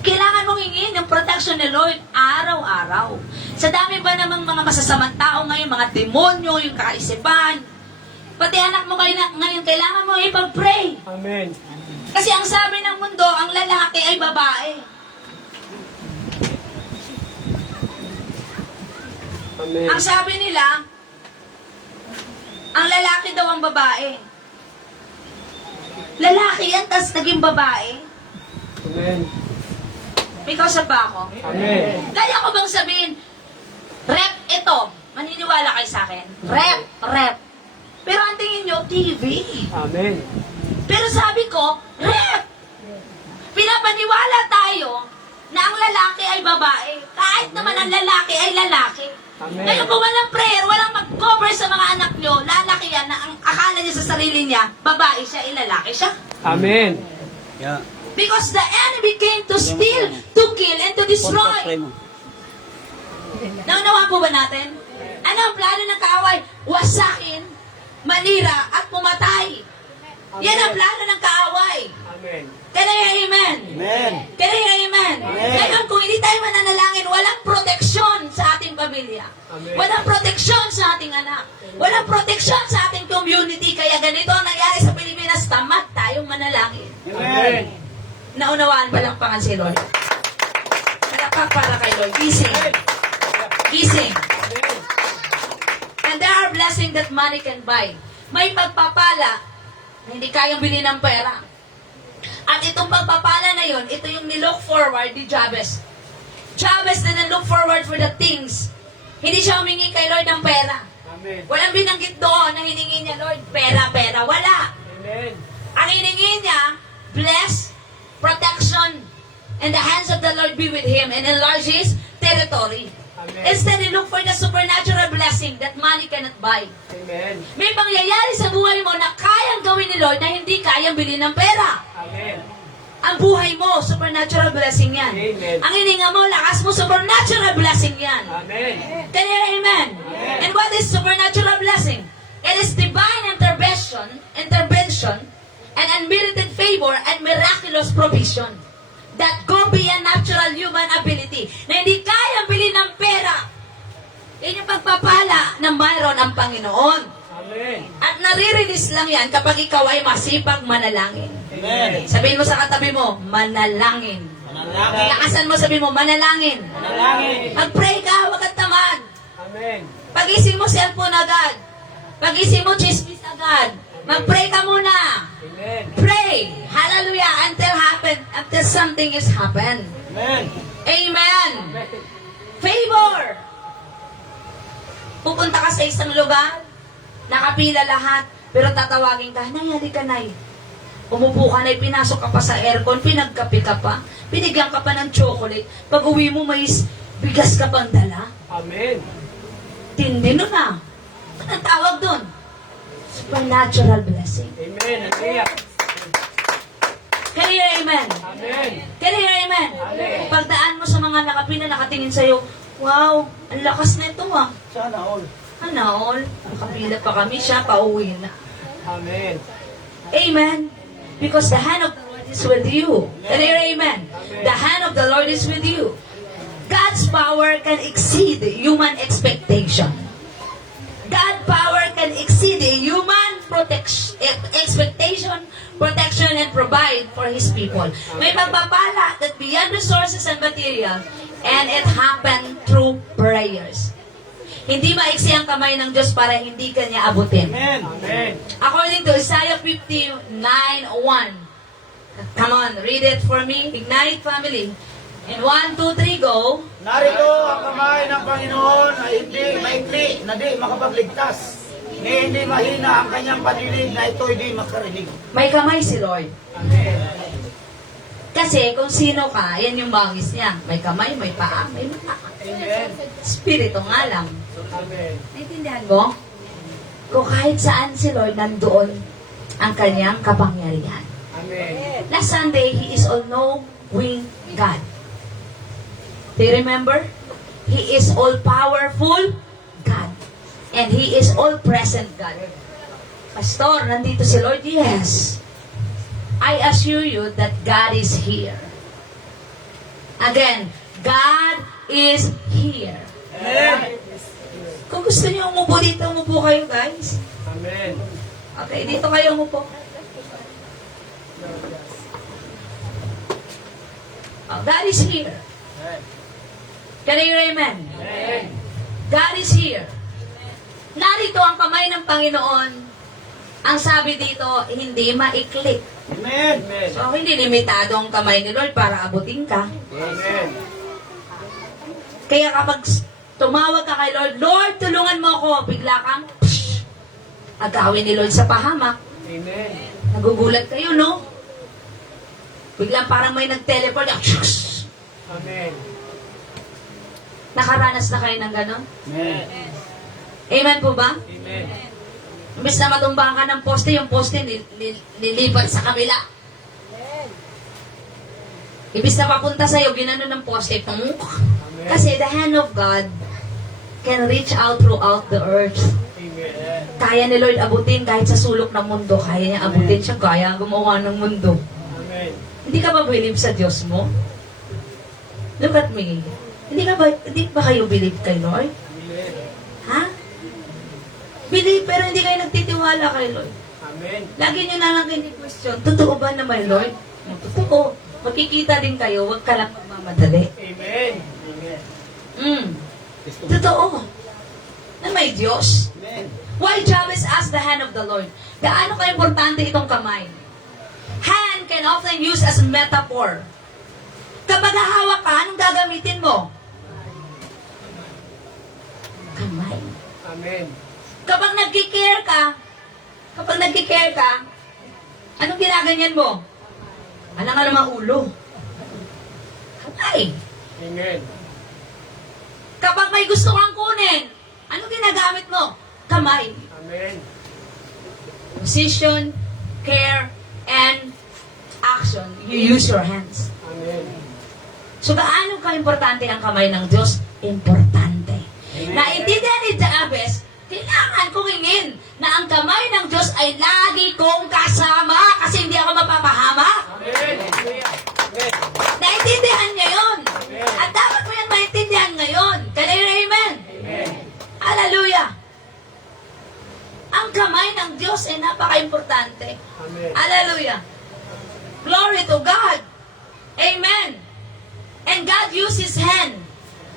Kailangan mong hingin yung protection ni Lord araw-araw. Sa dami ba namang mga masasamang tao ngayon, mga demonyo, yung kaisipan, pati anak mo ngayon, kailangan mo ipag-pray. Amen. Kasi ang sabi ng mundo, ang lalaki ay babae. Amen. Ang sabi nila, ang lalaki daw ang babae. Lalaki yan, tas naging babae. Amen. May kausap ba ako? Amen. Kaya ko bang sabihin, rep ito. Maniniwala kayo sa akin? Rep. Pero ang tingin nyo, TV. Amen. Pero sabi ko, rep. Pinapaniwala tayo na ang lalaki ay babae. Kahit naman ang lalaki ay lalaki. Amen. Ngayon kung walang prayer, walang mag-cover sa mga anak nyo, lalaki yan na ang akala niya sa sarili niya, babae siya, ilalaki siya. Amen. Yeah. Because the enemy came to steal, to kill, and to destroy. Naunawa po ba natin? Ano ang plano ng kaaway? Wasakin, manira, at pumatay. Yan ang plano ng kaaway. Amen. Kaya amen. Amen. Kaya amen. Amen. Ngayon, kung hindi tayo mananalangin, walang proteksyon sa ating pamilya. Amen. Walang proteksyon sa ating anak. Walang proteksyon sa ating community. Kaya ganito ang nangyari sa Pilipinas, tamad tayong manalangin. Amen. Naunawaan ba lang pangan si Lord? Malapak para kay Lord. Gising. Gising. And there are blessings that money can buy. May pagpapala na hindi kayang bilhin ng pera. At itong pagpapala na yon, ito yung nilook forward ni Jabez. Jabez didn't look forward for the things. Hindi siya humingi kay Lord ng pera. Amen. Walang binanggit doon na hiningi niya, Lord, pera, pera. Wala. Amen. Ang hiningi niya, bless, protection, and the hands of the Lord be with him and enlarge his territory. Amen. Instead, he look for the supernatural blessing that money cannot buy. Amen. May pangyayari sa buhay mo na kayang gawin ni Lord na hindi kayang bilhin ng pera. Amen. Ang buhay mo, supernatural blessing yan. Amen. Ang hininga mo, lakas mo, supernatural blessing yan. Amen. Can you hear amen? And what is supernatural blessing? It is divine intervention, and unmerited favor and miraculous provision that go beyond natural human ability na hindi kayang bilhin ng pera. Yan yung pagpapala na mayroon ang Panginoon. Amen. At nare-release lang yan kapag ikaw ay masipag manalangin. Amen. Sabihin mo sa katabi mo, manalangin. Manalangin. Lakasan mo, sabihin mo, manalangin. Manalangin. Mag-pray ka, huwag kang tamad. Amen. Pagising mo, cellphone agad. Pagising mo, chismis agad. Mag-pray ka muna. Amen. Pray. Hallelujah. Until something is happen. Amen. Amen. Favor. Pupunta ka sa isang lugar, nakapila lahat, pero tatawagin ka, Nay, halika, Nay. Umupo ka, Nay, pinasok ka pa sa aircon, pinagkape ka pa, binigyan ka pa ng chocolate. Pag uwi mo, may bigas ka pang dala. Amen. Tindi nun na. Anong tawag dun? Supernatural blessing. Amen. Hallelujah. Can you hear amen? Amen. Can you hear amen? Amen. Pagdaan mo sa mga nakapila, nakatingin sa'yo, wow, ang lakas na ito ah. Sana all. Ano, nakapila pa kami, siya pauwi na. Amen. Amen. Because the hand of the Lord is with you. Can you hear amen? The hand of the Lord is with you. God's power can exceed human expectation. God's power can exceed human expectation, protection, and provide for His people. May pagpapala that beyond resources and material, and it happened through prayers. Hindi maiksi ang kamay ng Diyos para hindi ka niya abutin. Amen. Amen. According to Isaiah 59:1. Come on, read it for me. Ignite family. In 1, 2, 3, go. Narito ang kamay ng Panginoon na hindi maikli na di makapagligtas, ni hindi mahina ang kanyang panilig na ito'y di makarinig. May kamay si Lord. Amen. Kasi kung sino ka, yan yung bangis niya. May kamay, may paa, may mata. Amen. Spirito nga lang. Amen. Naintindihan mo? Kung kahit saan si Lord, nandoon ang kanyang kapangyarihan. Amen. Last Sunday, He is all-knowing God. Do you remember? He is all-powerful God. And He is all-present God. Pastor, nandito si Lord? Yes. I assure you that God is here. Again, God is here. Amen. Kung gusto niyo umupo dito, umupo kayo, guys. Amen. Okay, dito kayo umupo. Oh, God is here. Can you hear amen? Amen. God is here. Narito ang kamay ng Panginoon. Ang sabi dito, hindi maikli. Amen. So, hindi limitado ang kamay ni Lord para abutin ka. Amen. Kaya kapag tumawag ka kay Lord, Lord, tulungan mo ako, bigla kang, psh, agawin ni Lord sa pahamak. Amen. Nagugulat kayo, no? Biglang parang may nag-teleport. Shush! Amen. Nakaranas na kayo ng gano'n? Amen. Amen po ba? Amen. Imbis na matumbahan ka ng poste, yung poste nilipat sa kabila. Imbis na papunta sa'yo, ginano ng poste. Kasi the hand of God can reach out throughout the earth. Amen. Kaya ni Lord abutin kahit sa sulok ng mundo. Kaya niya abutin siya, kaya gumawa ng mundo. Amen. Hindi ka ba believe sa Diyos mo? Look at me. Hindi ba kayo believe kay Lord? Amen. Ha? Believe, pero hindi kayo nagtitiwala kay Lord. Amen. Lagi nyo na lang kini-question, totoo ba na may Lord? Totoo. Makikita din kayo, huwag ka lang magmamadali. Amen. Amen. Totoo. Na may Diyos. Amen. Why Jabez asked the hand of the Lord? Gaano ka-importante itong kamay? Hand can often used as a metaphor. Kapag hahawak ka, anong gagamitin mo? Kamay. Amen. Kapag nagkikare ka, anong ginaganyan mo? Alang ka naman ulo. Kamay. Amen. Kapag may gusto kang kunin, anong ginagamit mo? Kamay. Amen. Position, care, and action. You use your hands. Amen. So, gaano ka-importante ang kamay ng Diyos? Importante. Naintindihan ni Jabez, kailangan kong hingin na ang kamay ng Diyos ay lagi kong kasama kasi hindi ako mapapahama. Amen. Naintindihan niya yun. At dapat mo yan maintindihan ngayon. Kanina, amen? Amen. Hallelujah. Ang kamay ng Diyos ay napaka-importante. Amen. Hallelujah. Glory to God. Amen. And God used His hand,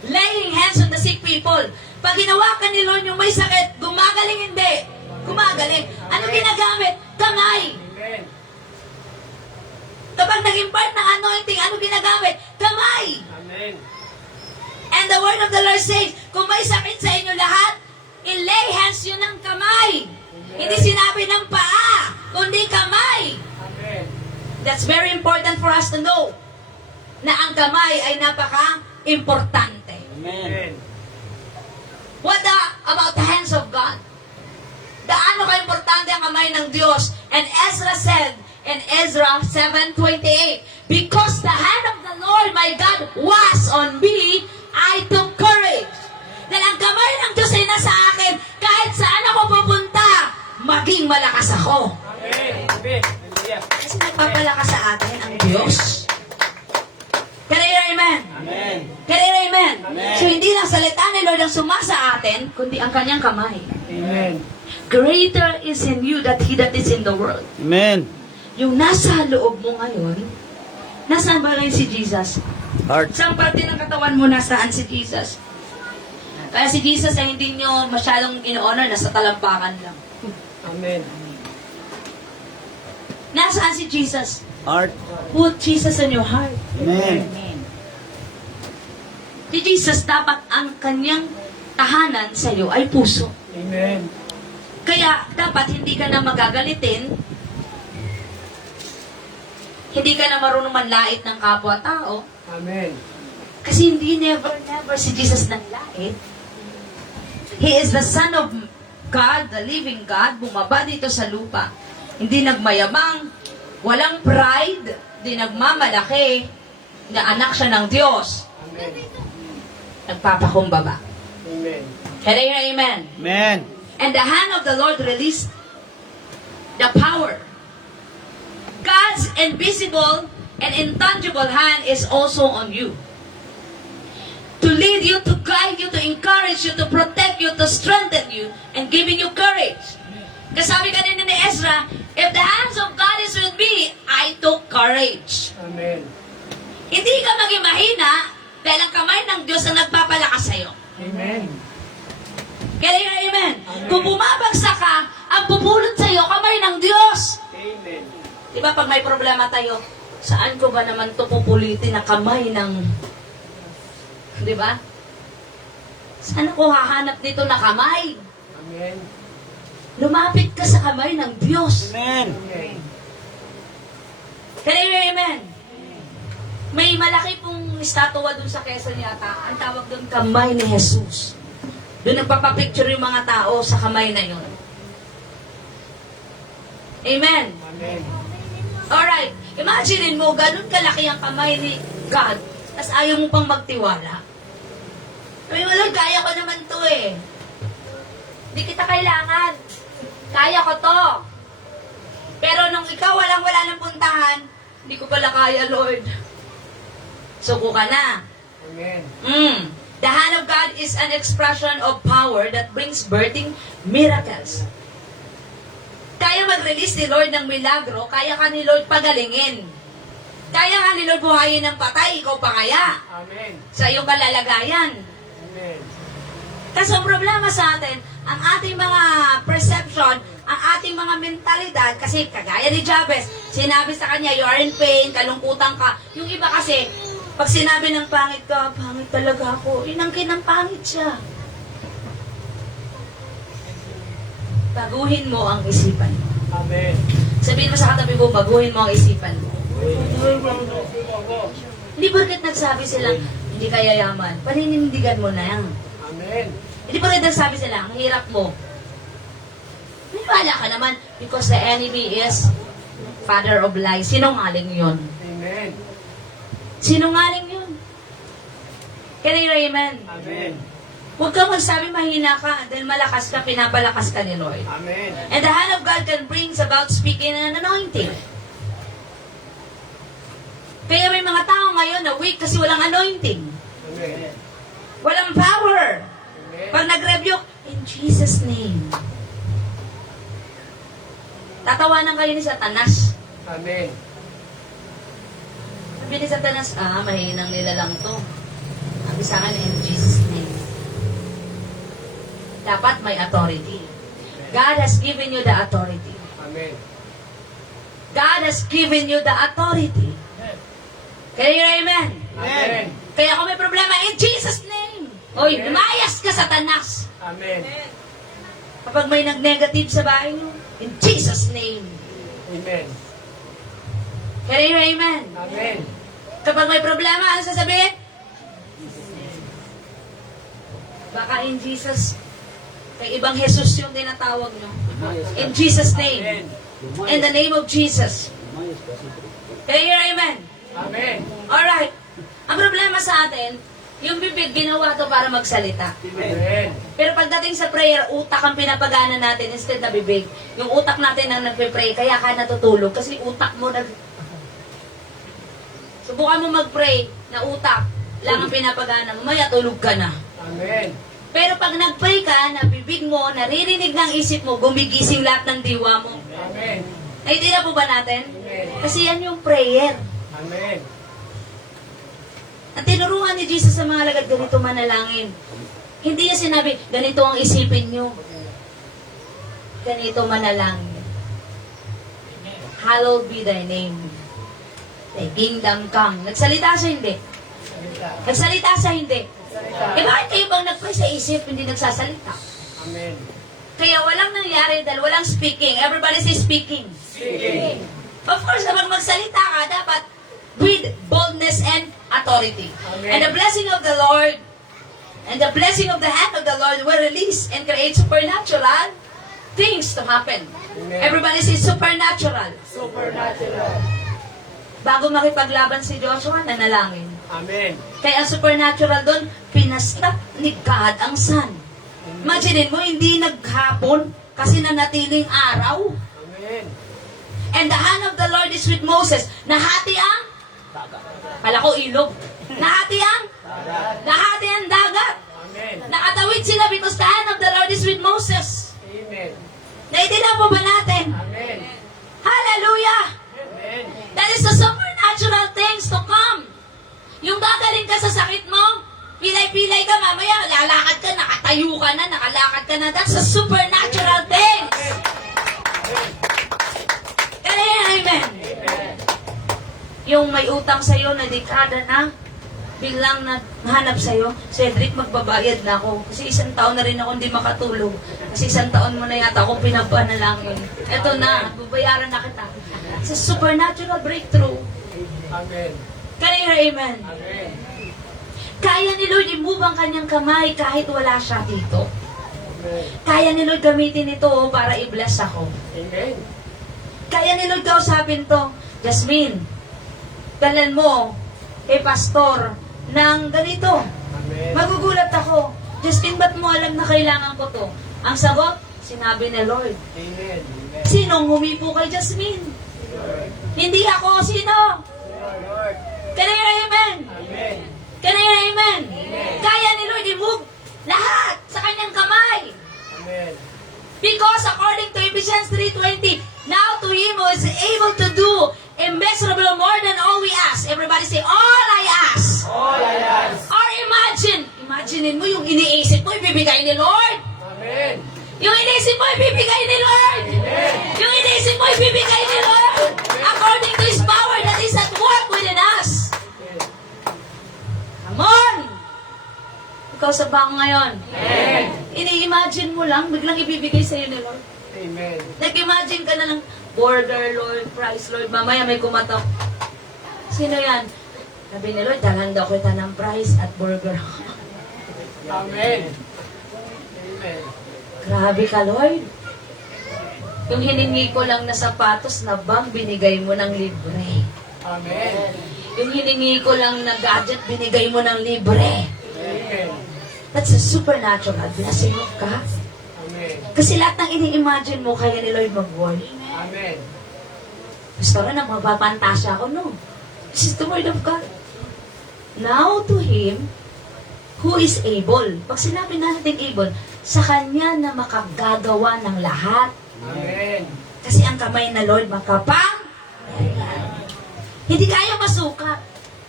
laying hands on the sick people. Pag hinawakan ni Lord yung may sakit, gumagaling hindi. Gumagaling. Ano ginagamit? Kamay. Amen. Kapag nag-impart ng anointing, ano ginagamit? Kamay. Amen. And the word of the Lord says, kung may sakit sa inyo lahat, i-lay hands yun ng kamay. Hindi sinabi ng paa, kundi kamay. Amen. That's very important for us to know na ang kamay ay napaka-importante. Amen. What about the hands of God? Gaano ka-importante ang kamay ng Diyos? And Ezra said in Ezra 7:28, because the hand of the Lord my God was on me, I took courage. Dahil ang kamay ng Diyos ay nasa akin, kahit saan ako pupunta, maging malakas ako. Amen. Amen. Hallelujah. Kasi nagpapalakas sa atin ang Diyos. Can I hear amen? Amen. Can I hear amen? Amen. So hindi lang salita ni Lord ang sumasa atin, kundi ang kanyang kamay. Amen. Greater is in you that he that is in the world. Amen. Yung nasa loob mo ngayon, nasaan ba ngayon si Jesus? Heart. Saan parte ng katawan mo nasaan si Jesus? Kaya si Jesus ay hindi nyo masyadong in-honor, nasa talampakan lang. Amen. Nasaan si Jesus? Heart. Put Jesus in your heart. Amen. Si Jesus, dapat ang kanyang tahanan sa iyo ay puso. Amen. Kaya dapat hindi ka na magagalitin, hindi ka na marunong manlait ng kapwa-tao, Amen. kasi hindi never si Jesus nanlait. He is the Son of God, the living God, bumaba dito sa lupa. Hindi nagmayabang, walang pride, hindi nagmamalaki, na anak siya ng Diyos. Amen. Nagpapakumbaba. Amen. Can I hear amen? Amen. And the hand of the Lord released the power. God's invisible and intangible hand is also on you. To lead you, to guide you, to encourage you, to protect you, to strengthen you, and giving you courage. Kasabi kanina ni Ezra, if the hands of God is with me, I took courage. Amen. Hindi ka maging mahina dahil ang kamay ng Diyos ang nagpapalakas sa'yo. Amen. Kaya amen. Kung bumabagsak ka, ang pupulot sa'yo, kamay ng Diyos. Amen. Diba pag may problema tayo, saan ko ba naman ito pupulitin na kamay ng... Diba? Saan ako hahanap dito na kamay? Amen. Lumapit ka sa kamay ng Diyos. Amen. Kaya amen. May malaki pong estatwa dun sa Quezon yata. Ang tawag dun, kamay ni Jesus. Doon nagpapapicture yung mga tao sa kamay na yun. Amen. Amen. Alright. Imagine mo, ganun kalaki ang kamay ni God, tapos ayaw mo pang magtiwala. Sabi mo, Lord, kaya ko naman to eh. Hindi kita kailangan. Kaya ko to. Pero nung ikaw walang-wala ng puntahan, hindi ko pala kaya, Lord. Suko ka na. Amen. The hand of God is an expression of power that brings birthing miracles. Kaya mag-release ni Lord ng milagro, kaya ka ni Lord pagalingin. Kaya ka ni Lord buhayin ng patay, ikaw pa kaya. Amen. Sa iyong kalalagayan. Amen. Kasi ang problema sa atin, ang ating mga perception, ang ating mga mentalidad, kasi kagaya ni Jabez, sinabi sa kanya, you are in pain, kalungkutan ka. Yung iba kasi, pag sinabi ng pangit ka, pangit talaga ako, inangkin ng pangit siya. Baguhin mo ang isipan mo. Amen. Sabihin mo sa katabi mo, baguhin mo ang isipan mo. Hindi porket nagsabi sila, hindi ka yayaman, paninindigan mo na yan. Amen. Hindi porket nagsabi sila, ang hirap mo. Maniwala ka naman, because the enemy is father of lies. Sinungaling yun. Amen. Sinungaling yun. Can you amen? Amen. Huwag kang magsabi mahina ka, dahil malakas ka, pinapalakas ka ni Lord. Amen. And the hand of God can bring about speaking and anointing. Kaya may mga tao ngayon na weak kasi walang anointing. Amen. Walang power. Amen. Pag nag-rebuke, in Jesus' name. Tatawanan kayo ni Satanas. Amen. Sabi ni Satanas, mahinang nila lang to. Sabi sa akin, in Jesus' name. Dapat may authority. God has given you the authority. Amen. God has given you the authority. Kaya yun, amen? Amen. Kaya kung may problema, in Jesus' name. Oy, lumayas ka, Satanas. Amen. Kapag may nag-negative sa bahay nyo, in Jesus' name. Amen. Kaya yun, amen? Amen. Kapag may problema, ano sasabihin? Baka in Jesus, kay ibang Jesus yung tinatawag nyo. In Jesus' name. In the name of Jesus. Kaya yun, amen? Amen. Alright. Ang problema sa atin, yung bibig ginawa to para magsalita. Amen. Pero pagdating sa prayer, utak ang pinapagana natin instead na bibig. Yung utak natin ang nagpe-pray, kaya ka natutulog. Kasi utak mo Subukan mo mag-pray na utak lang ang pinapagana mo, maya tulog ka na. Amen. Pero pag nag-pray ka, na bibig mo, naririnig ng isip mo, gumigising lahat ng diwa mo. Amen. Naintindihan po ba natin? Amen. Kasi yan yung prayer. Amen. Ang tinuruan ni Jesus sa mga alagad, ganito manalangin. Hindi niya sinabi, ganito ang isipin niyo. Ganito manalangin. Hallowed be thy name. Thy kingdom come. Nagsalita siya, hindi. Nagsalita siya, hindi. Eh bakit kayo bang nag-pray sa isip, hindi nagsasalita? Amen. Kaya walang nangyari dahil walang speaking. Everybody say speaking. Speaking. Of course, kapag magsalita ka, dapat with boldness and authority. Amen. And the blessing of the Lord and the blessing of the hand of the Lord will release and create supernatural things to happen. Amen. Everybody say supernatural. Supernatural. Bago makipaglaban si Joshua, nanalangin. Amen. Kaya ang supernatural doon, pinastap ni God ang sun. Imagine mo, hindi naghapon kasi nanatiling araw. Amen. And the hand of the Lord is with Moses. Nahati ang kala ko ilog. Nahati ang dagat. Amen. Nakatawid sila because the hand of the Lord is with Moses. Amen. Naiintindihan po ba natin? Amen. Hallelujah! Amen. That is the supernatural things to come. Yung gagaling ka sa sakit mo, pilay-pilay ka, mamaya lalakad ka, nakatayo ka na, nakalakad ka na. That's the supernatural things. Kaya, amen. Yung may utang sa'yo na dekada na, biglang naghanap sa'yo, Cedric, magbabayad na ako. Kasi 1 taon na rin ako hindi makatulog. Kasi 1 taon mo na yata akong pinapanalangin. Eto na, babayaran na kita. It's a supernatural breakthrough. Amen. Kaya, amen. Amen. Kaya ni Lord i-move ang kanyang kamay kahit wala siya dito. Amen. Kaya ni Lord gamitin ito para i-bless ako. Amen. Kaya ni Lord kausapin to, Jasmine, dalan mo kay pastor ng ganito. Amen. Magugulat ako. Justin, ba't mo alam na kailangan ko to? Ang sagot, sinabi ni Lord. Amen. Sinong humipo kay Jasmine? Hindi ako. Sino? Lord. Can I hear amen? Amen. Can I hear amen? Kaya ni 3:20. Now to him who is able to do immeasurable more than all we ask. Everybody say, all I ask. All I ask. Or imaginein mo yung iniisip mo, ibibigay ni Lord. Amen. Yung iniisip mo, ibibigay ni Lord. Yung iniisip mo, ibibigay ni Lord. According to His power that is at work within us. Come on! Ikaw sa bako ngayon. Amen. Ini-imagine mo lang, biglang ibibigay sa'yo ni Lord. Amen. Nag-imagine ka na lang, burger, Lord, fries, Lord, mamaya may kumatok. Sino yan? Sabi ni Lord, dalhan daw kita ng fries at burger. Amen. Amen. Grabe ka, Lord. Yung hiningi ko lang na sapatos na bang, binigay mo ng libre. Amen. Yung hiningi ko lang na gadget, binigay mo ng libre. Amen. That's a supernatural blessing of God. Amen. Kasi lahat ng ini-imagine mo, kaya ni Lord mag-work. Amen. Gusto rin na mapapantasya ako, no? This is the word of God. Now to Him who is able. Pag sinabi natin able, sa Kanya na makagagawa ng lahat. Amen. Kasi ang kamay na Lord makapang. Hindi kaya masukat.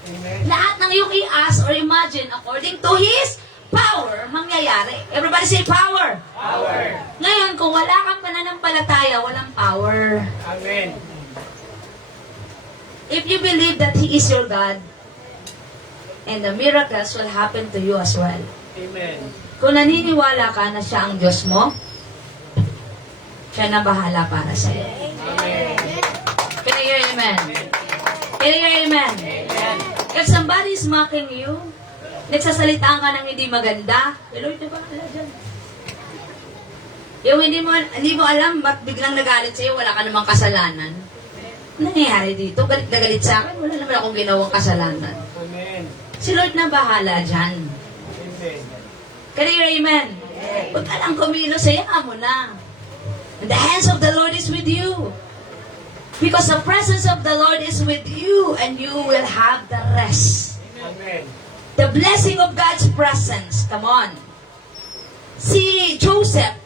Amen. Lahat ng iyong i-ask or imagine according to His power, mangyayari. Everybody say power. Power. Ngayon, kung wala kang pananampalataya, walang power. Amen. If you believe that He is your God, and the miracles will happen to you as well. Amen. Kung naniniwala ka na Siya ang Diyos mo, Siya na bahala para sa iyo. Amen. Can I hear amen? Can I hear amen? If somebody is mocking you, nagsasalita ka ng hindi maganda, Lord, na bahala dyan. Yung hindi mo alam, ba't biglang nagalit sa'yo, wala ka namang kasalanan. Nangyayari dito, galit na galit sa akin, wala naman akong ginawang kasalanan. Amen. Si Lord na bahala dyan. Amen. Can you hear amen? Huwag ka lang kumilos, hayaan mo na. And the hands of the Lord is with you. Because the presence of the Lord is with you and you will have the rest. Amen. The blessing of God's presence. Come on. Si Joseph,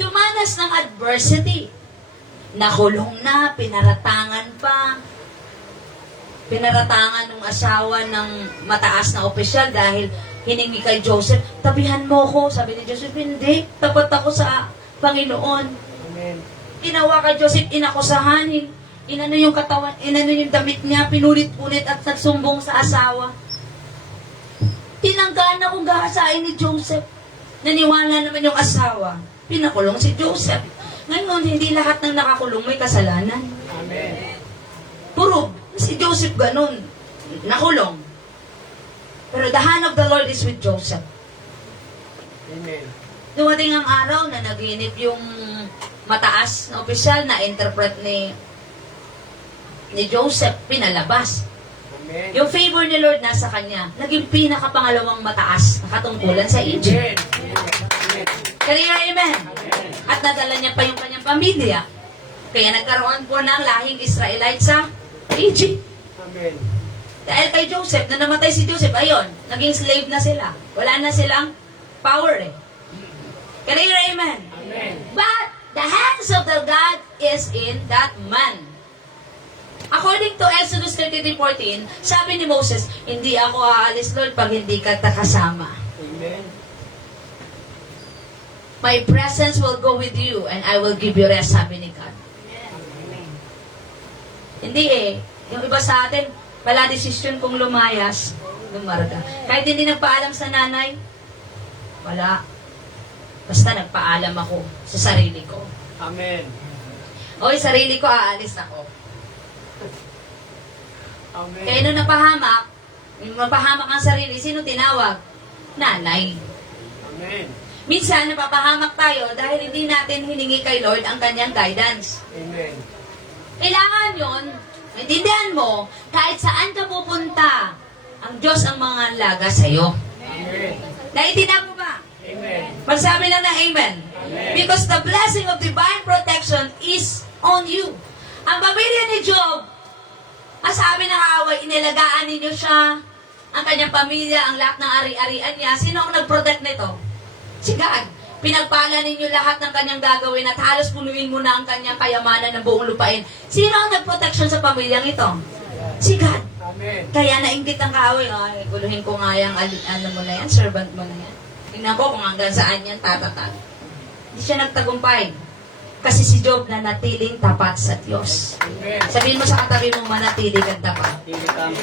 dumanas ng adversity. Nakulong na, pinaratangan pa. Pinaratangan ng asawa ng mataas na opisyal dahil hiningi kay Joseph, tabihan mo ko. Sabi ni Joseph, hindi. Tapat ako sa Panginoon. Amen. Ginawa kay Joseph, inakusahan. Inano yung katawan, inano yung damit niya, pinulit-ulit at nagsumbong sa asawa. Tinanggaan na kung gahasain ni Joseph. Naniwala naman yung asawa. Pinakulong si Joseph. Ngayon, hindi lahat ng nakakulong may kasalanan. Amen. Puro, si Joseph ganun. Nakulong. Pero the hand of the Lord is with Joseph. Amen. Dumating ang araw na naginip yung mataas na opisyal na interpret ni Joseph, pinalabas. Amen. Yung favor ni Lord nasa kanya. Naging pinakapangalawang mataas na katungkulan sa Egypt. Amen. Kaya amen. At nadala niya pa yung kanyang pamilya. Kaya nagkaroon po ng lahing Israelite sa Egypt. Amen. Dahil kay Joseph, na namatay si Joseph, ayun, naging slave na sila. Wala na silang power eh. Kaya amen. Amen. But the hands of the God is in that man. According to Exodus 33:14, sabi ni Moses, hindi ako aalis, Lord, pag hindi ka kasama. Amen. My presence will go with you and I will give you rest, sabi ni God. Hindi eh. Yung iba sa atin, pala desisyon kung lumayas, lumarga. Kahit hindi nagpaalam sa nanay, wala. Basta nagpaalam ako sa sarili ko. Amen. Oy, sarili ko, aalis ako. Amen. Kaya nung napahamak, yung mapahamak ang sarili, sino tinawag? Nanay. Amen. Minsan, napapahamak tayo dahil hindi natin hiningi kay Lord ang kanyang guidance. Amen. Kailangan yun, maintindihan mo, kahit saan ka pupunta, ang Diyos ang mga laga sa'yo. Amen. Naiintindihan mo ba? Amen. Magsabi lang ng amen. Amen. Because the blessing of divine protection is on you. Ang pamilya ni Job, ang sabi ng away, inilagaan ninyo siya, ang kanyang pamilya, ang lahat ng ari-arian niya. Sino ang nag-protect nito? Si God. Pinagpala ninyo lahat ng kanyang gagawin at halos punuin mo na ang kanyang kayamanan ng buong lupain. Sino ang nagproteksyon sa pamilyang ito? Si God. Kaya nainggit ang kaaway. Ay, guluhin ko nga yung, ano mo na yan, servant mo na yan. Tingnan ko kung hanggang saan yan tatatag. Hindi siya nagtagumpay. Kasi si Job na natiling tapat sa Diyos. Sabihin mo sa katabi mong manatili kang tapat.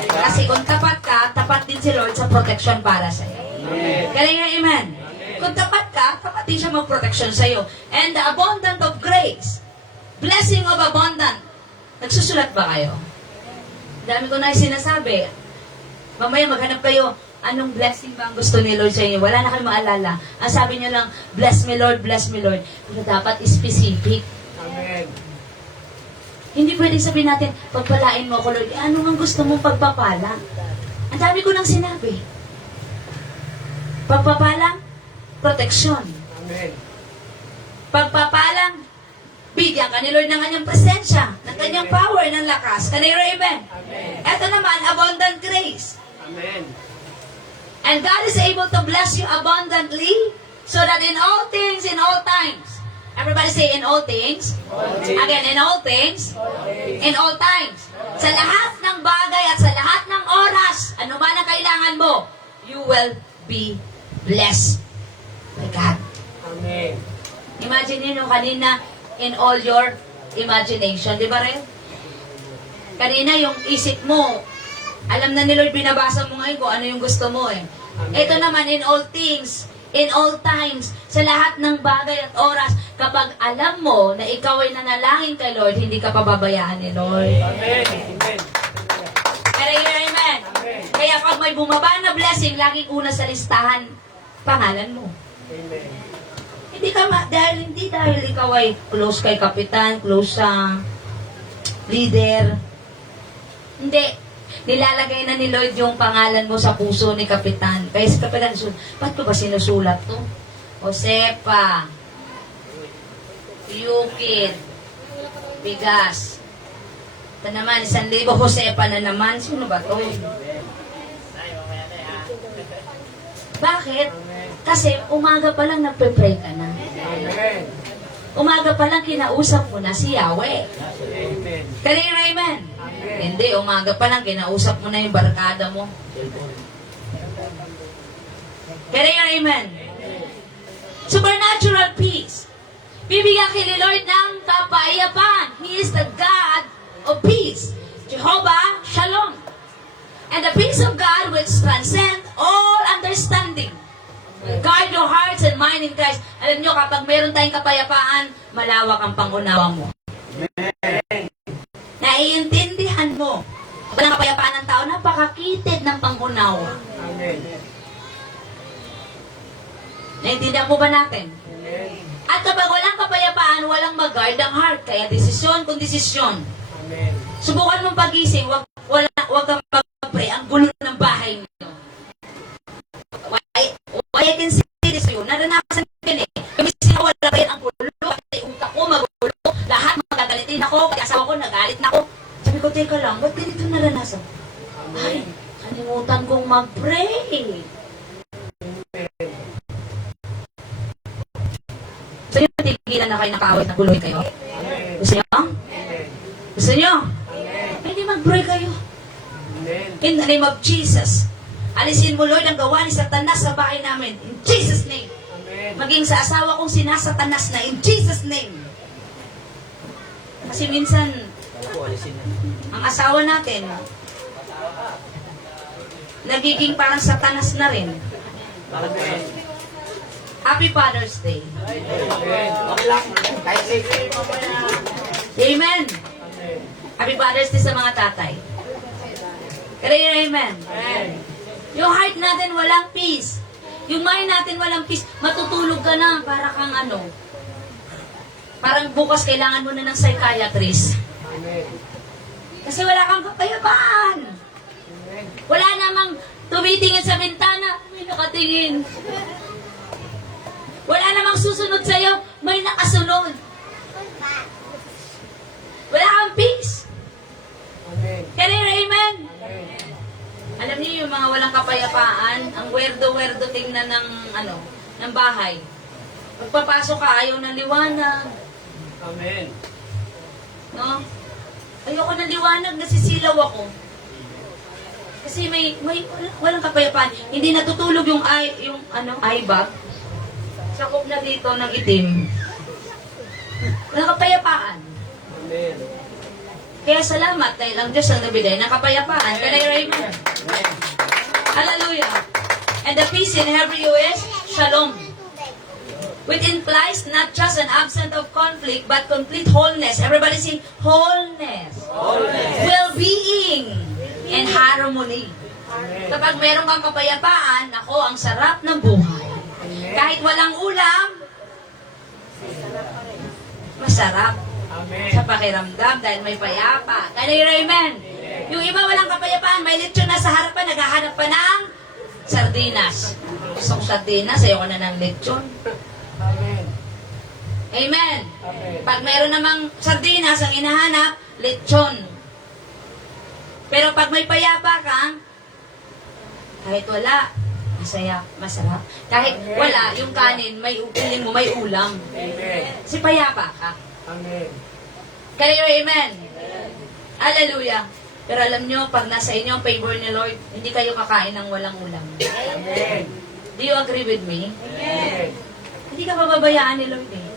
Kasi kung tapat ka, tapat din si Lord sa protection para sa iyo. Kaya amen. Kung tapat ka, tapat din siya mag-protection sa iyo. And the abundant of grace, blessing of abundant. Nagsusulat ba kayo? Dami ko na yung sinasabi. Mamaya maghanap kayo, anong blessing ba ang gusto ni Lord sa inyo? Wala na kayong maalala. Ang sabi niyo lang, bless me Lord, bless me Lord. Pero dapat specific. Amen. Hindi pwedeng sabihin natin, pagpalain mo ko Lord, ano ang gusto mong pagpapala? Ang dami ko nang sinabi. Pagpapala, proteksyon. Amen. Pagpapalang, bigyan ka ni Lord ng kanyang presensya, ng kanyang power, ng lakas. Kaniro, amen? Amen. Ito naman, abundant grace. Amen. And God is able to bless you abundantly so that in all things, in all times, everybody say in all things. Again, in all things, in all times. Sa lahat ng bagay at sa lahat ng oras, ano ba na kailangan mo, you will be blessed by God. Amen. Imagine niyo kanina, in all your imagination, di ba rin? Kanina yung isip mo, alam na ni Lord, binabasa mo ngayon kung ano yung gusto mo eh. Ito naman, in all things, in all times, sa lahat ng bagay at oras, kapag alam mo na ikaw ay nanalangin kay Lord, hindi ka pababayaan ni Lord. Amen. Amen. Pero yun, amen. Kaya pag may bumaba na blessing, laging una sa listahan, pangalan mo. Amen. Hindi dahil ikaw ay close kay kapitan, close sa leader. Hindi. Nilalagay na ni Lord yung pangalan mo sa puso ni kapitan. Kaya si kapitan, ba't ko ba sinusulat to? Josepa, Yukid, Bigas. Ito naman, 1,000, Josepa na naman. Sino ba to? Bakit? Kasi umaga pa lang nagpe-pray ka na. Amen. Umaga pa lang kinausap mo na si Yahweh. Amen. Kanina, amen? Hindi, umaga pa lang kinausap mo na yung barkada mo. Kanina, amen? Supernatural peace. Bibigyan kay Lord ng kapayapaan. He is the God of peace. Jehovah Shalom. And the peace of God will transcend all understanding. Guard your hearts and mind in Christ. Alam nyo, kapag meron tayong kapayapaan, malawak ang pangunawa mo. Naiintindihan mo. Walang kapayapaan ng tao, napakakitid ng pangunawa. Amen. Naiintindihan po ba natin? Amen. At kapag walang kapayapaan, walang mag-guard ang heart. Kaya desisyon kung desisyon. Amen. Subukan mong pagising, wag kang mag-pray. Ang gulo ng bahay niyo. Why I can see this you? Naranasan ko yun eh. Kumising ako, wala ba yan ang gulo? Kasi utak ko magulo. Lahat magagalitin ako. Kasi asawa ko, nagalit na ako. Sabi ko, teka lang, ba't ganito naranasan? Ay, kalimutan kong mag-pray. So yun, tigilan na kayo ng kawit na guloy kayo. Gusto nyo? Gusto nyo? Hindi mag-pray kayo. Amen. In the name of Jesus. Alisin mo, Lord, ang gawa ni Satanas sa bahay namin. In Jesus' name. Amen. Maging sa asawa kong sinasatanas na. In Jesus' name. Kasi minsan, ang asawa natin, nagiging parang satanas na rin. Amen. Happy Father's Day. Amen. Okay lang. Kahit late. Amen. Happy Father's Day sa mga tatay. Kaya amen. Amen. Yung heart natin walang peace. Yung mind natin walang peace. Matutulog ka na para kang ano. Parang bukas kailangan mo na ng psychiatrist. Amen. Kasi wala kang kapayapaan. Amen. Wala namang tumitingin sa bintana, may nakatingin. Wala namang susunod sa'yo, may nakasunod. Wala kang peace. Amen. Kaya amen. Amen. Alam niyo yung mga walang kapayapaan, ang werdo-werdo tingnan ng ng bahay. Pagpapasok ka, ayaw ng liwanag. Amen. No? Ayoko ng liwanag, nasisilaw ako. Kasi walang kapayapaan. Hindi natutulog yung eye bag. Sakop na dito ng itim. Walang kapayapaan. Amen. Kaya salamat dahil ang Diyos ang nabigay ng kapayapaan. Kaya amen. Hallelujah. And the peace in every you is shalom. Which implies not just an absence of conflict, but complete wholeness. Everybody say, wholeness. Well-being. And harmony. Kapag meron kang kapayapaan, ako, ang sarap ng buhay. Kahit walang ulam, masarap. Sa pakiramdam dahil may payapa. Kaya amen. Yung iba walang kapayapaan, may lechon na sa harapan, naghahanap pa ng sardinas. Gusto ko sardinas, ayoko na ng lechon. Amen. Pag meron namang sardinas, ang hinahanap, lechon. Pero pag may payapa ka, kahit wala, masaya, masarap. Kahit wala, yung kanin, feeling mo may ulam. Si payapa ka. Amen. Kaya amen. Hallelujah. Pero alam nyo, pag nasa inyo ang favor ni Lord, hindi kayo kakain ng walang ulam. Amen. Do you agree with me? Amen. Hindi ka pababayaan ni Lord eh.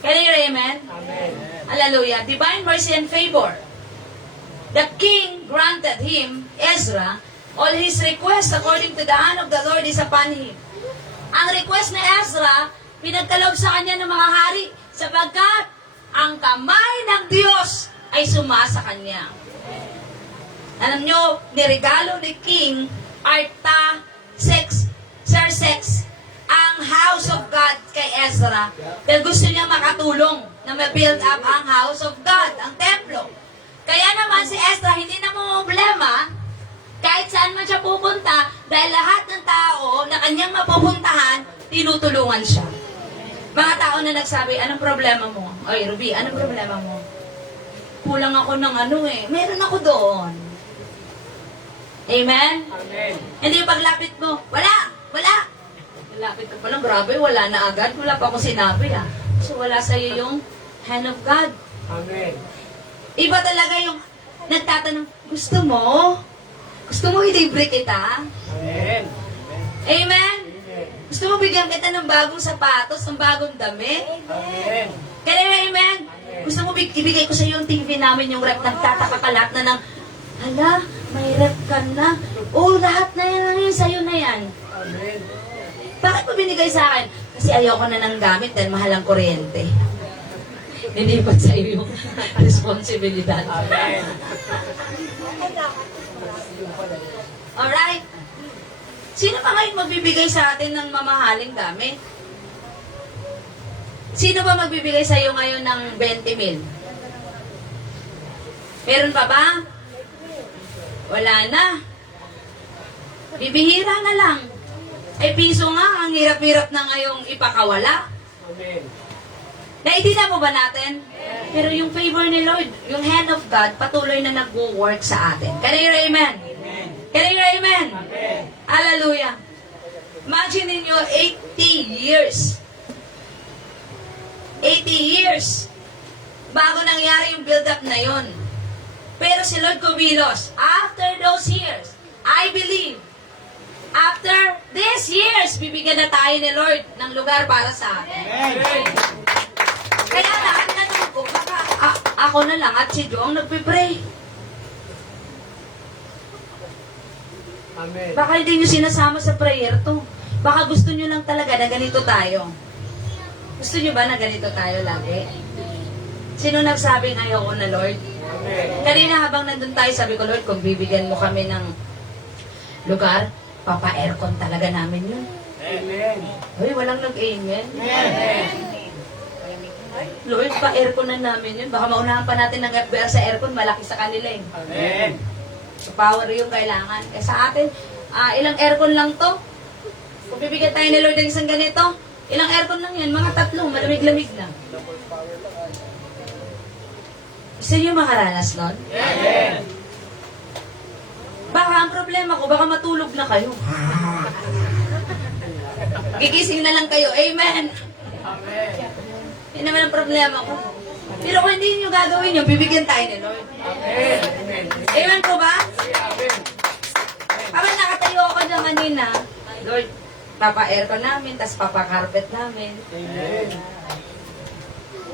Kaya amen. Amen. Hallelujah. Divine mercy and favor. The king granted him, Ezra, all his requests according to the hand of the Lord is upon him. Ang request ni Ezra, pinagkaloob sa kanya ng mga hari, sapagkat ang kamay ng Diyos ay sumasa kanya. Alam nyo, niregalo ni King Artaxerxes ang house of God kay Ezra dahil gusto niya makatulong na ma-build up ang house of God, ang templo. Kaya naman si Ezra hindi na problema kahit saan man siya pupunta dahil lahat ng tao na kanyang mapupuntahan, tinutulungan siya. Mga tao na nagsabi, anong problema mo? Oy, Ruby, anong problema mo? Kulang ako ng meron ako doon. Amen? Amen. Hindi yung paglapit mo, wala. Lapit ka pa lang, grabe, wala na agad. Wala pa akong sinabi So wala sa'yo yung hand of God. Amen. Iba talaga yung nagtatanong, gusto mo? Gusto mo ilibre kita? Amen. Amen? Gusto mo bigyan kita ng bagong sapatos, ng bagong damit? Amen. Kaya amen? Gusto mo ibigay ko sa iyo yung TV namin, yung rep, nagtataka ka lahat na ng, hala, may rep ka na. Oh, lahat na yan, sa'yo na yan. Amen. Bakit mo binigay sa akin? Kasi ayoko na ng gamit dahil mahal ang kuryente. Hindi pa sa iyo yung responsibilidad. Amen. Alright? Sino ba ngayon magbibigay sa atin ng mamahaling gamit? Sino ba magbibigay sa iyo ngayon ng 20,000? Meron pa ba? Wala na. Bibihira na lang. Piso nga, ang hirap-hirap na ngayong ipakawala. Amen. Naiintindihan mo ba natin? Pero yung favor ni Lord, yung hand of God, patuloy na nag-work sa atin. Kaya amen? Kaya amen? Hallelujah. Imagine ninyo, 80 years. 80 years. Bago nangyari yung build-up na yon. Pero si Lord kumilos. After those years, I believe, after these years, bibigyan na tayo ni Lord ng lugar para sa atin. Amen. Kaya lahat na naman ko, baka ako na lang at si Joe ang nagpipray. Amen. Baka hindi nyo sinasama sa prayer to. Baka gusto nyo lang talaga na ganito tayo. Gusto nyo ba na ganito tayo lagi? Sino nagsabing ayoko na, Lord? Amen. Kanina habang nandun tayo, sabi ko, Lord, kung bibigyan mo kami ng lugar, papa-aircon talaga namin yun. Amen. Uy, walang nag-amen. Amen. Lord, pa-aircon na namin yun. Baka maunahan pa natin ng FBR sa aircon, malaki sa kanila eh. Amen. So, power yung kailangan. Eh sa atin, ilang aircon lang to? Kung bibigyan tayo ni Lord ng isang ganito, ilang aircon lang yan? Mga 3, malamig-lamig lang. Gusto niyo makaranas nun? Amen. Baka ang problema ko, baka matulog na kayo. Gigising na lang kayo. Amen. Yan naman ang problema ko. Pero kung hindi nyo gagawin yun, bibigyan tayo ni Lord. Amen po ba? Habang nakatayo ako dyan kanina, Lord, papa-aircon namin, tas papa-carpet namin.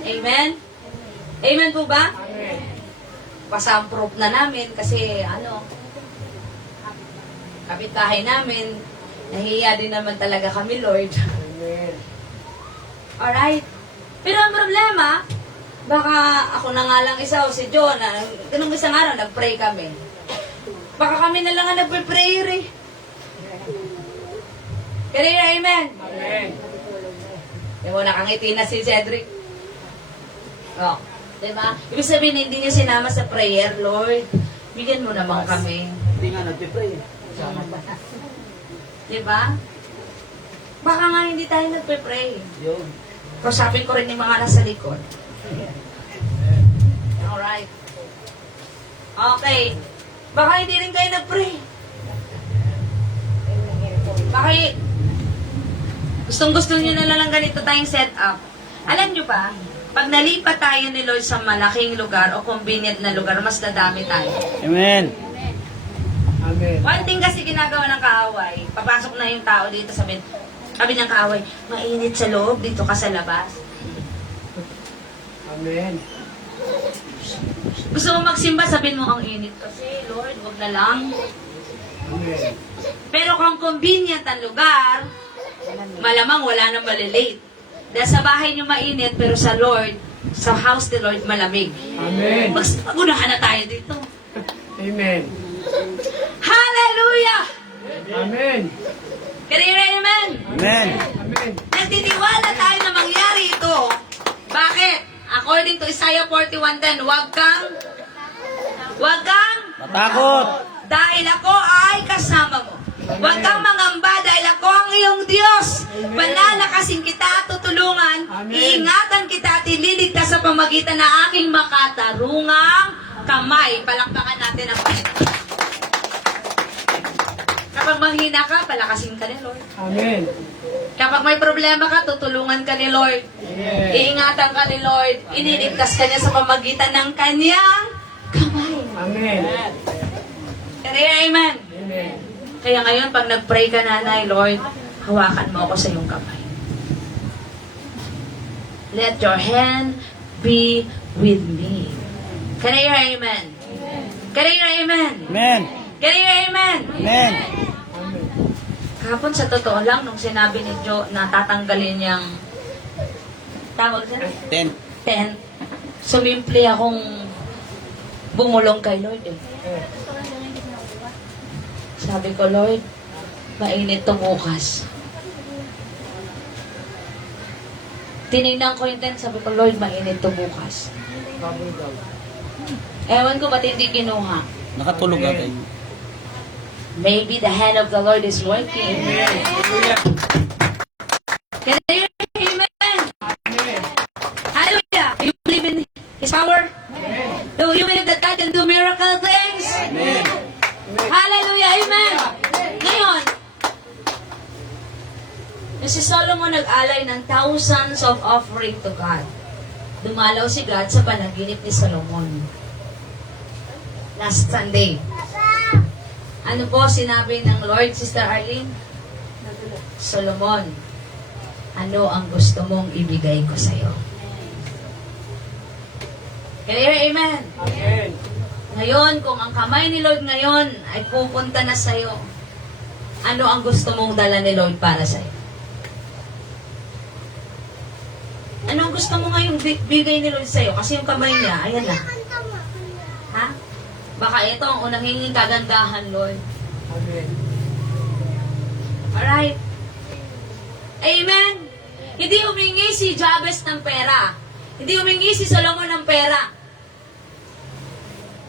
Amen? Amen po ba? Pasamproof na namin kasi kapitbahay namin, nahiya din naman talaga kami, Lord. Alright? Pero ang problema, baka ako na nga lang isa o si John, ganung isang araw, nag-pray kami. Baka kami na lang ang nagpe-prayer eh. Kaya amen? Amen. Yung mo nakangiti na si Cedric. Oh, diba? Ibig sabihin, hindi niya sinama sa prayer, Lord. Bigyan mo naman kami. Hindi nga nagpipray. Diba? Baka nga hindi tayo nagpe-pray. Yun. Kausapin ko rin yung mga nasa likod. Alright. Okay. Baka hindi rin kayo nag-pray. Baka gustong-gusto nyo na lang ganito tayong setup. Alam nyo ba, pag nalipat tayo ni Lord sa malaking lugar o convenient na lugar, mas dadami tayo. Amen. Amen. One thing kasi ginagawa ng kaaway, papasok na yung tao dito, sabi ng kaaway, mainit sa loob, dito ka sa labas. Amen. Gusto mo magsimba, sabihin mo ang init. Kasi, Lord, wag na lang. Amen. Pero kung convenient ang lugar, malamang wala nang malilate. Dahil sa bahay niyo mainit, pero sa Lord, sa house ni Lord, malamig. Amen. Magunahan na tayo dito. Amen. Hallelujah! Amen. Kaya amen! Amen. Amen. Nagtitiwala tayo na mangyari ito. Bakit? According to Isaiah 41:10, Huwag kang Matakot. dahil ako ay kasama mo. Huwag kang mangamba dahil ako ang iyong Diyos. Panlalakasin kita at tutulungan. Amen. Iingatan kita at ililigtas sa pamagitan ng aking makatarungang kamay. Palakpakan natin ang Panginoon. Kapag manghina ka, palakasin ka ni Lord. Amen. Kapag may problema ka, tutulungan ka ni Lord. Amen. Iingatan ka ni Lord. Iniligtas ka niya sa pamagitan ng kanyang kamay. Amen. Kaya amen. Amen. Kaya ngayon, pag nag-pray ka nanay, Lord, hawakan mo ako sa iyong kamay. Let your hand be with me. Can I hear amen? Can I hear amen? Amen. Can I hear amen? Amen. Kahapon sa totoo lang, nung sinabi ni Joe na tatanggalin niyang tawag siya? Tent. Sumimple akong bumulong kay Lord eh. Sabi ko, Lord, mainit to bukas. Tinignan ko yung tent, sabi ko, Lord, mainit to bukas. Ewan ko ba't hindi kinuha. Nakatulog ka kayo. Maybe the hand of the Lord is working. Can you hear amen? Hallelujah. You believe in His power? Do you believe that God can do miracle things? Hallelujah. Amen. Ngayon, si Solomon nag-alay ng thousands of offering to God. Dumalaw si God sa panaginip ni Solomon. Last Sunday. Ano po sinabi ng Lord, Sister Arlene? Solomon, ano ang gusto mong ibigay ko sa'yo? Kaya amen? Amen. Ngayon, kung ang kamay ni Lord ngayon ay pupunta na sa'yo, ano ang gusto mong dala ni Lord para sa'yo? Ano ang gusto mo ngayong bigay ni Lord sa'yo? Kasi yung kamay niya, ayan na. Ha? Baka ito ang unang hinging kagandahan, Lord. Amen. Alright? Amen? Hindi humingi si Jabez ng pera. Hindi humingi si Solomon ng pera.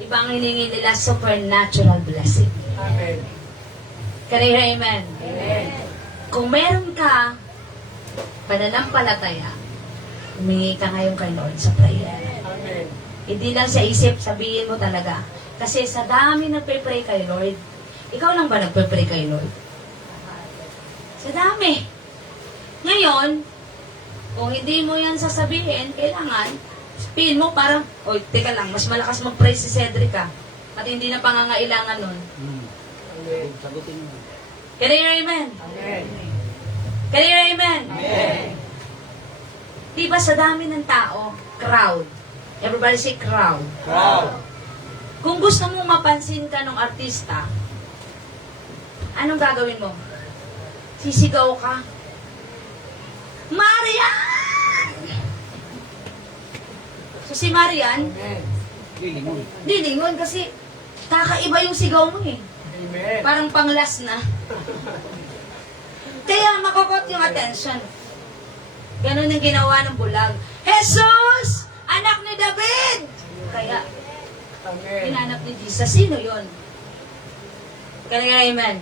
Ibang hiningi nila supernatural blessing. Amen. Kaya amen? Amen. Kung meron ka pananampalataya, humingi ka ngayon kay Lord sa prayer. Amen. Hindi lang sa isip, sabihin mo talaga. Kasi sa dami nagpe-pray kay Lord, ikaw lang ba nagpe-pray kay Lord? Sa dami. Ngayon, Kung hindi mo yan sasabihin, kailangan, sabihin mo parang, oy, teka lang, mas malakas mag-pray si Cedric at hindi na pangangailangan nun. Sagutin mo. Can you hear amen? Can you hear amen? Diba sa dami ng tao, crowd. Everybody say crowd. Kung gusto mong mapansin ka ng artista, anong gagawin mo? Sisigaw ka. Marian! So si Marian, lilingon kasi kakaiba yung sigaw mo eh. Parang panglas na. Kaya makakot yung attention. Ganon ang ginawa ng bulag. Jesus! Anak ni David! Kaya, hinanap ni Jesus. Sino yun? Kaya amen.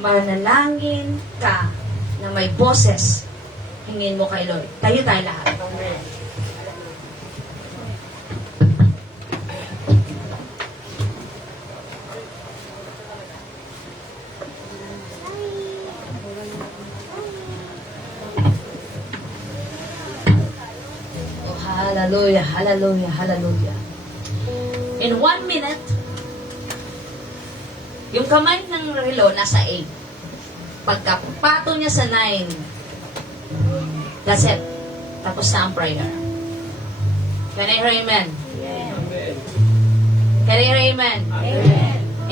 Manalangin ka na may boses. Hingin mo kay Lord. Tayo lahat. Oh, hallelujah, hallelujah, hallelujah. In 1 minute, yung kamay ng relo nasa 8. Pagkapato niya sa 9, that's it. Tapos na ang prayer. Can I hear amen? Can I hear amen?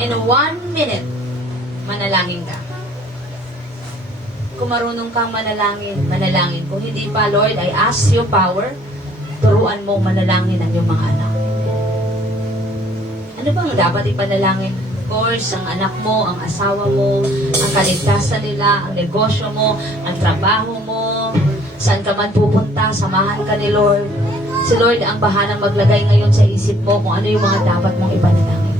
In 1 minute, manalangin ka. Kung marunong kang manalangin, manalangin. Kung hindi pa, Lord, I ask you power, turuan mo manalangin ang iyong mga anak. Ano bang dapat ipanalangin? Of course, ang anak mo, ang asawa mo, ang kaligtasan nila, ang negosyo mo, ang trabaho mo, saan ka man pupunta, samahan ka ni Lord. Si Lord ang bahalang maglagay ngayon sa isip mo kung ano yung mga dapat mong ipanalangin.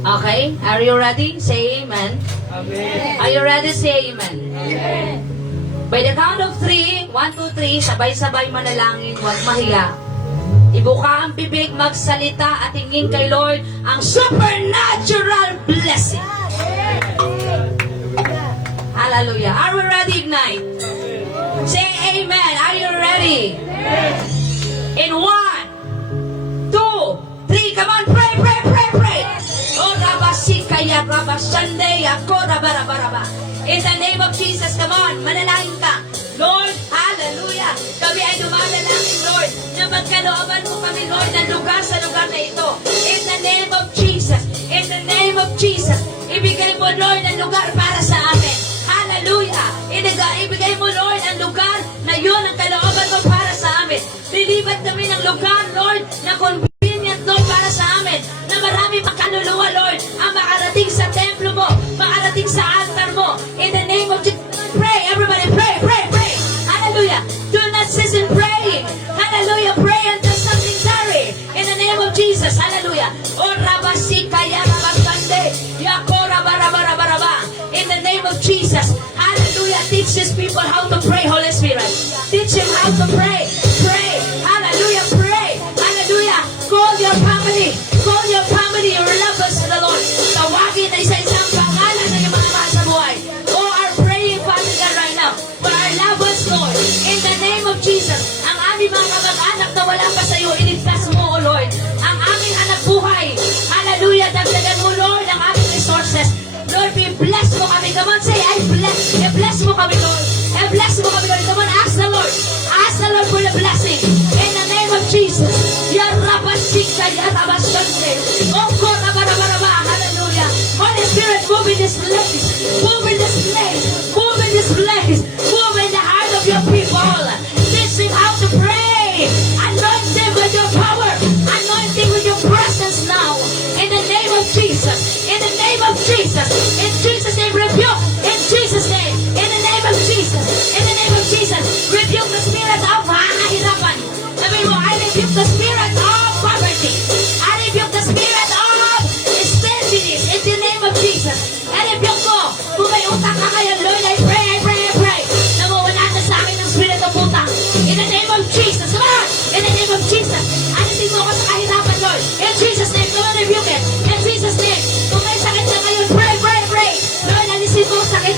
Okay? Are you ready? Say amen. Amen. Are you ready? Say amen. Amen. By the count of 3, 1, 2, 3, sabay-sabay manalangin, huwag mahiya. Ibuka ang bibig, magsalita at hingin kay Lord ang supernatural blessing. Hallelujah. Are we ready, Ignite? Say amen. Are you ready? In 1, 2, 3, come on, pray, pray, pray, pray. Oh, Rabasikaya, Rabashande, Ako, Rabarabaraba. In the name of Jesus, come on, manalangin ka. Lord, hallelujah. Kami ay dumadalangin, Lord, na magkalooban mo kami, Lord, ng lugar sa lugar na ito. In the name of Jesus, in the name of Jesus, ibigay mo, Lord, ang lugar para sa amin. Hallelujah. Ibigay mo, Lord, ang lugar na yun ang kalooban mo para sa amin. Lilipat kami ng lugar, Lord, na convenient, Lord, para sa amin. Na marami makaluluwa, Lord, ang makarating sa templo mo, makarating sa altar mo. In the name of Jesus, pray, everybody, pray, pray, pray. Hallelujah. Do not cease in praying. Hallelujah. Pray until something tarry. In the name of Jesus. Hallelujah. Oh, Rabasikaya, Rabakande, Yakora, Barabarabaraba. In the name of Jesus. Hallelujah. Teach these people how to pray, Holy Spirit. Teach them how to pray. Pray. Hallelujah. Pray. Hallelujah. Call your family. Call your family, your lovers to the Lord. Tawagin na isa-isang pangalan na yung mga nasa buhay. Oh, our praying Father God right now. For our lovers, Lord. In the name of Jesus. Ang aming mga kamag-anak na wala pa sa iyo, iligtas mo, O Lord. Ang aming anak buhay. Hallelujah. Dagdagan mo, Lord, ang aming resources. Lord, bless mo kami. Come on, say, I bless. I-bless mo kami, Lord. I-bless mo kami, Lord. Come on, ask the Lord. Ask the Lord for the blessing. In the name of Jesus. Yarabasika, yarabasante. Oko, rabarabaraba. Hallelujah. Holy Spirit, move in this place. Move in this place. Move in this place. Move in the heart of your people. Teach them how to pray. Anoint them with your power. Anoint them with your presence now. In the name of Jesus. In the name of Jesus. In Jesus' name, rebuke. In Jesus' name. In the name of Jesus. In the name of Jesus. Rebuke the spirit of kahirapan. Sabi mo, I rebuke the spirit of poverty. I rebuke the spirit of stinginess. In the name of Jesus. I rebuke ko. Kung may utang ka kayo, Lord, I pray, I pray, I pray. Nawawala na sa akin ng spirit of utang. In the name of Jesus. Come on. In the name of Jesus. Alisin mo ko sa kahirapan, Lord. In Jesus' name. Come on, rebuke it. In Jesus' name. Kung may sakit na ngayon, pray, pray, pray. Lord, alisin mo ang sakit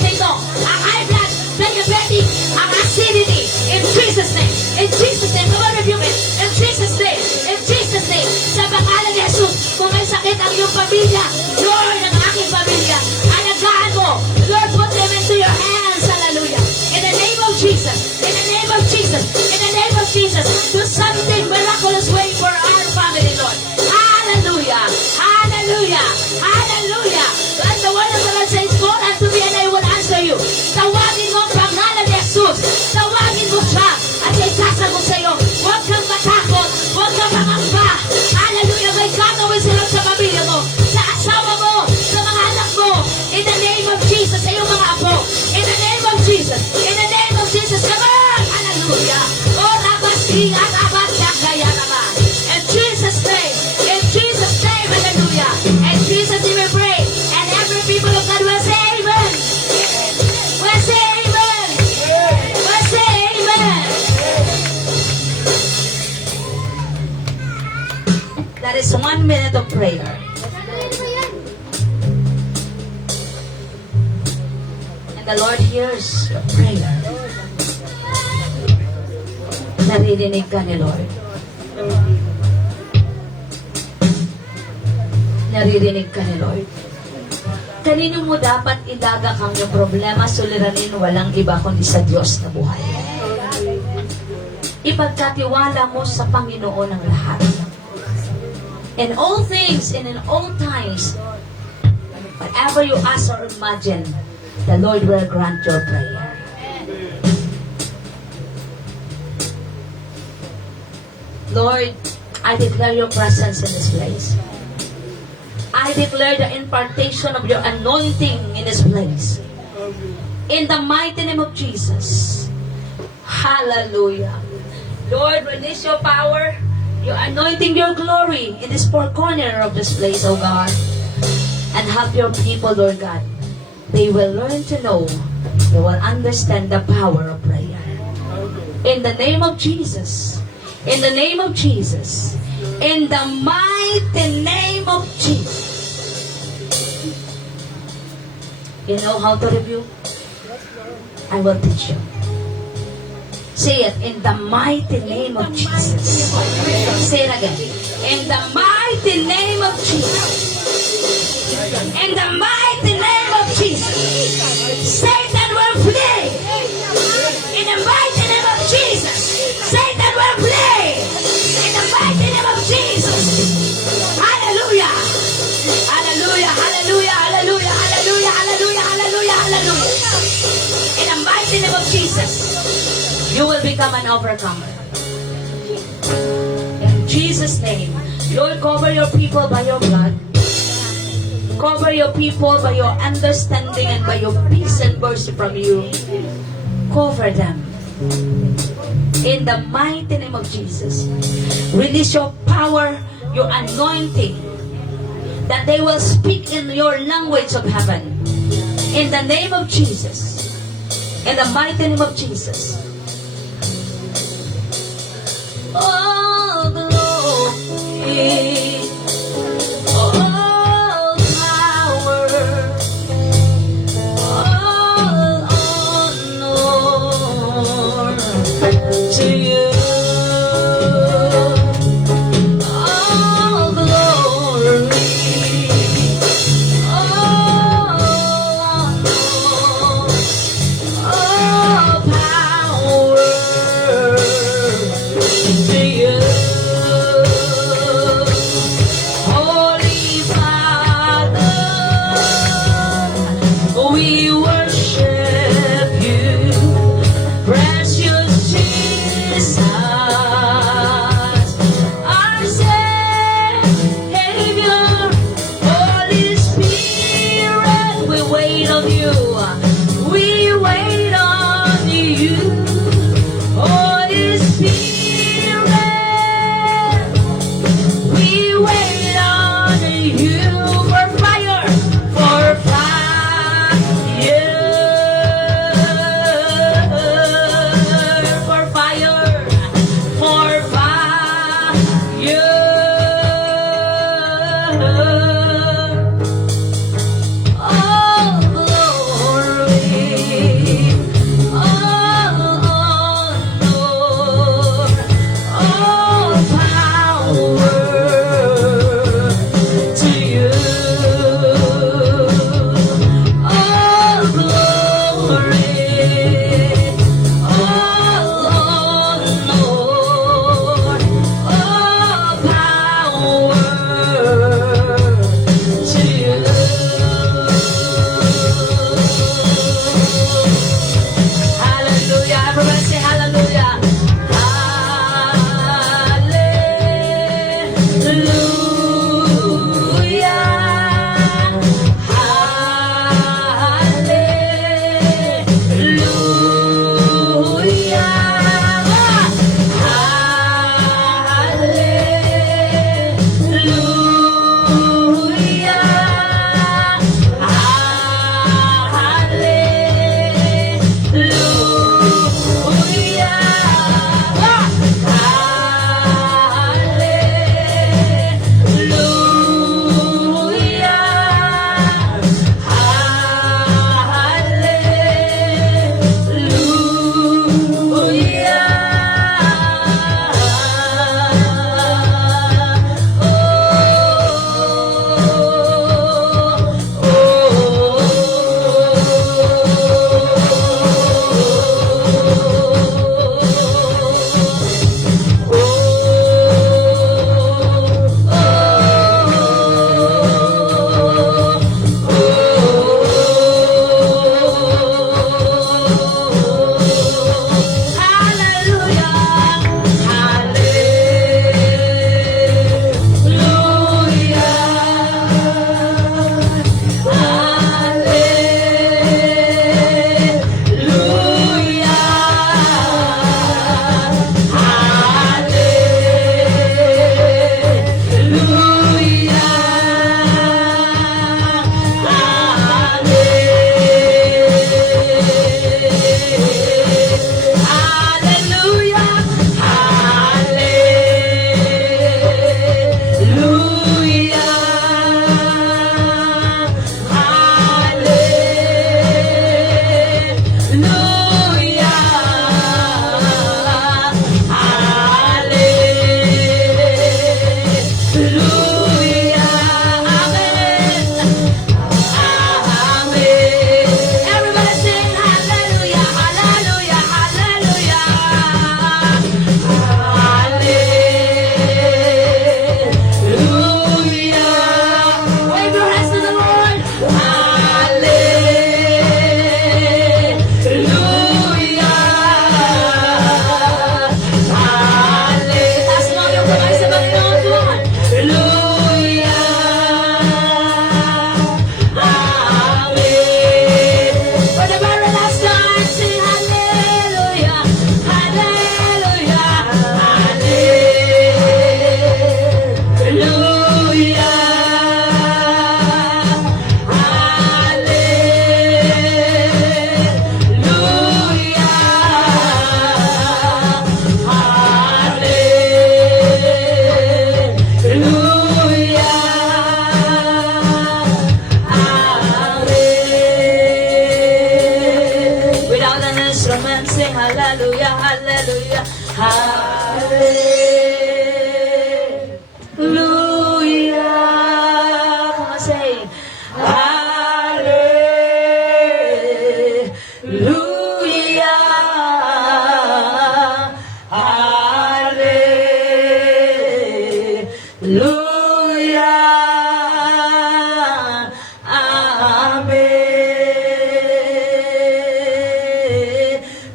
1 minute of prayer. And the Lord hears your prayer. Naririnig ka ni Lord. Naririnig ka ni Lord. Kanino mo dapat ilaga kang yung problema, suliranin, walang iba kundi sa Diyos na buhay. Ipagkatiwala mo sa Panginoon ang lahat. In all things and in all times, whatever you ask or imagine, the Lord will grant your prayer. Lord, I declare your presence in this place. I declare the impartation of your anointing in this place. In the mighty name of Jesus. Hallelujah. Lord, release your power, your anointing, your glory in this four corner of this place, oh God. And help your people, Lord God. They will learn to know, they will understand the power of prayer. In the name of Jesus. In the name of Jesus. In the mighty name of Jesus. You know how to review? I will teach you. Say it, in the mighty name of Jesus. Say it again. In the mighty name of Jesus. In the mighty name of Jesus. Satan will flee. In the mighty name of Jesus. Satan will flee. In the mighty name of Jesus. Hallelujah. Hallelujah. Hallelujah. Hallelujah. Hallelujah. Hallelujah. Hallelujah. Hallelujah. In the mighty name of Jesus, you will become an overcomer. In Jesus' name, Lord, cover your people by your blood. Cover your people by your understanding and by your peace and mercy from you. Cover them. In the mighty name of Jesus. Release your power, your anointing, that they will speak in your language of heaven. In the name of Jesus. In the mighty name of Jesus. All glory, all power, all honor to you. All glory, all honor, all power to you. Holy Father, we worship you. Precious Jesus, our Savior. Holy Spirit, we wait on you. We wait on you. Holy Spirit, we wait on you for fire, for fire, for fire, for fire. All glory,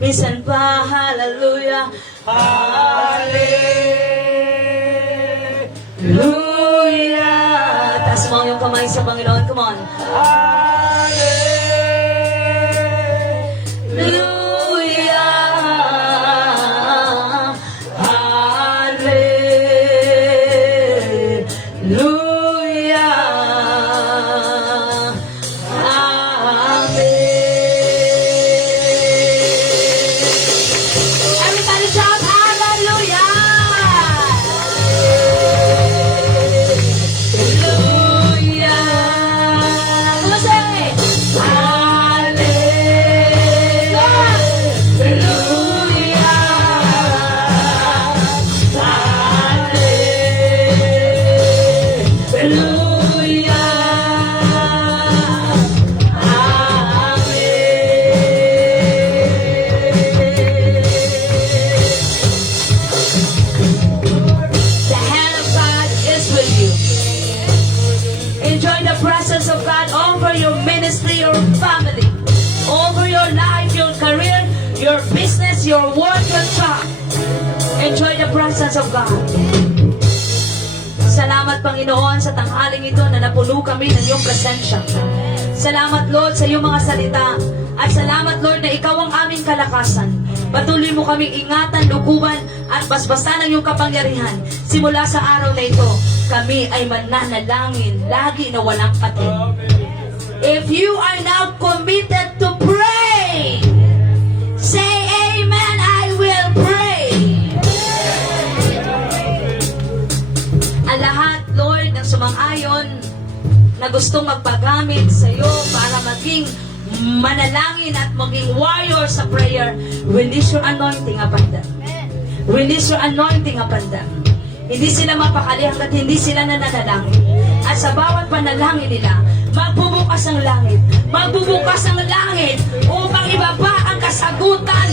minsan pa, hallelujah. Hallelujah. Taas mo yung kamay sa Panginoon, come on. Hallelujah. Hallelujah. Amen. Everybody shout hallelujah. Hallelujah. Come on, say the hand of God is with you. Enjoy the presence of God over your ministry, your family, over your life, your career, your business, your work, your job. Enjoy the presence of God. Salamat Panginoon sa tanghaling ito na napuno kami ng iyong presensya. Salamat Lord sa iyong mga salita. At salamat Lord na ikaw ang aming kalakasan. Patuloy mo kaming ingatan, lukuban at basbasan ng iyong kapangyarihan. Simula sa araw na ito, kami ay mananalangin lagi na walang patin. If you are now committed to pray, say amen, I will pray. Ang lahat, Lord, ng sumang-ayon na gustong magpagamit sa iyo para maging manalangin at maging warrior sa prayer, release your anointing upon them. Release your anointing upon them. Hindi sila mapakali hanggat hindi sila nananalangin. At sa bawat panalangin nila, magbubukas ang langit. Magbubukas ang langit upang ibaba ang kasagutan,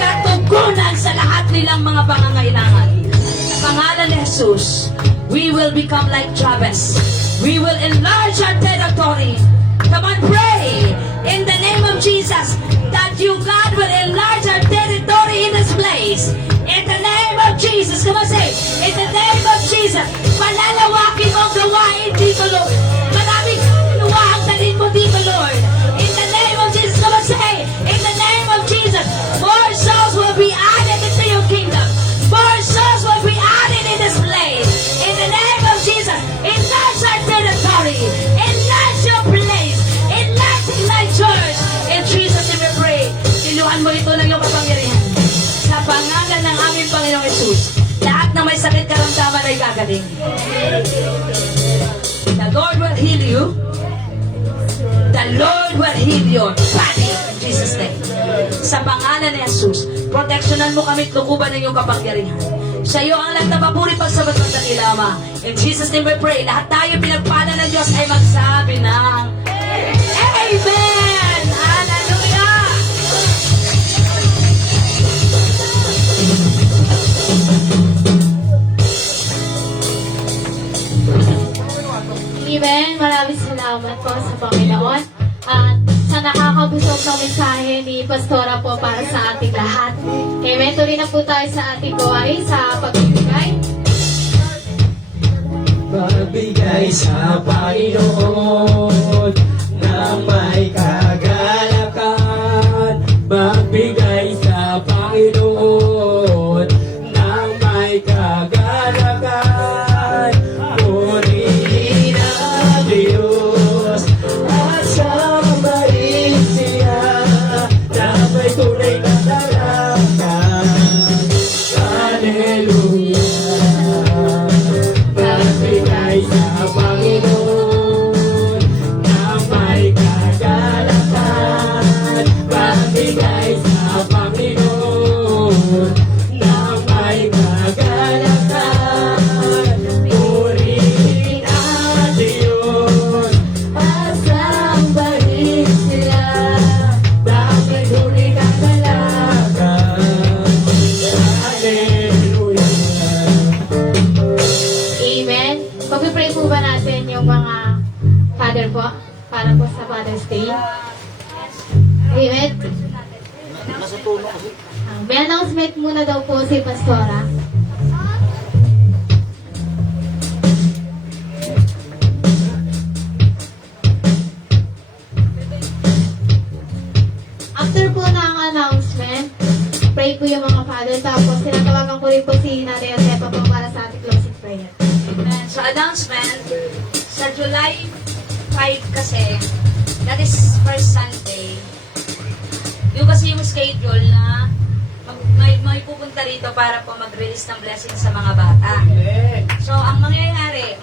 katugunan sa lahat nilang mga pangangailangan. Sa pangalan ni Jesus, we will become like Jabez. We will enlarge our territory. Come on, pray in the name of Jesus that you, God, will enlarge our territory in this place. In the name of Jesus, come on, say, in the name of Jesus, palalawakin mo ang gawain dito, Lord. Maraming luwa ang dalhin mo dito, Lord. In the name of Jesus, come on, say, in the name of Jesus, more souls will be added into your kingdom. More souls will be added in this place. In the name of Jesus, enlarge our territory. Enlarge your place. Enlarge my church. In Jesus' name we pray. Iluhan mo ito ng iyong kapangyarihan. Sa pangalan ng aming Panginoong Jesus, lahat na may sakit karamdaman ay gagaling. The Lord will heal you. The Lord will heal your body. In Jesus' name. Sa pangalan ni Jesus, proteksyonan mo kami at lukuban ng iyong kapangyarihan. Sa iyo ang lahat na papuri pagsabat ng dakila, Ama. In Jesus' name we pray. Lahat tayo pinagpala ng Diyos ay magsabi ng Amen! Hallelujah! Amen. Maraming salamat po sa Panginoon. At sa nakakabusog ng mensahe ni Pastora po para sa ating lahat. Amen. Tuloy na po tayo sa ating gawain sa pagbibigay. Magbigay sa Panginoon ng may kagalakan. Magbigay sa Panginoon ng may kagalakan. Purihin ang Diyos at sambahin siya na may tunay na dalakan. Hallelujah. Magbigay sa Panginoon na may kagalakan. Magbigay sa Panginoon na may kagalakan. Purihin ang Diyos at sambahin sila na may tunay na dalakan. Hallelujah. Amen. Pag-pray po ba natin yung mga father po? Para po sa Father's Day. Amen. Nasa tuno kasi. May announcement muna daw po si Pastora. After po ng announcement, pray po yung mga father. Tapos tinatawagan ko rin po si Nanay Josepa po para sa ating closing prayer. Amen. So, announcement, sa July 5 kasi, that is first Sunday, yung kasi yung schedule na may pupunta rito para po mag-release ng blessing sa mga bata. So, ang mangyayari,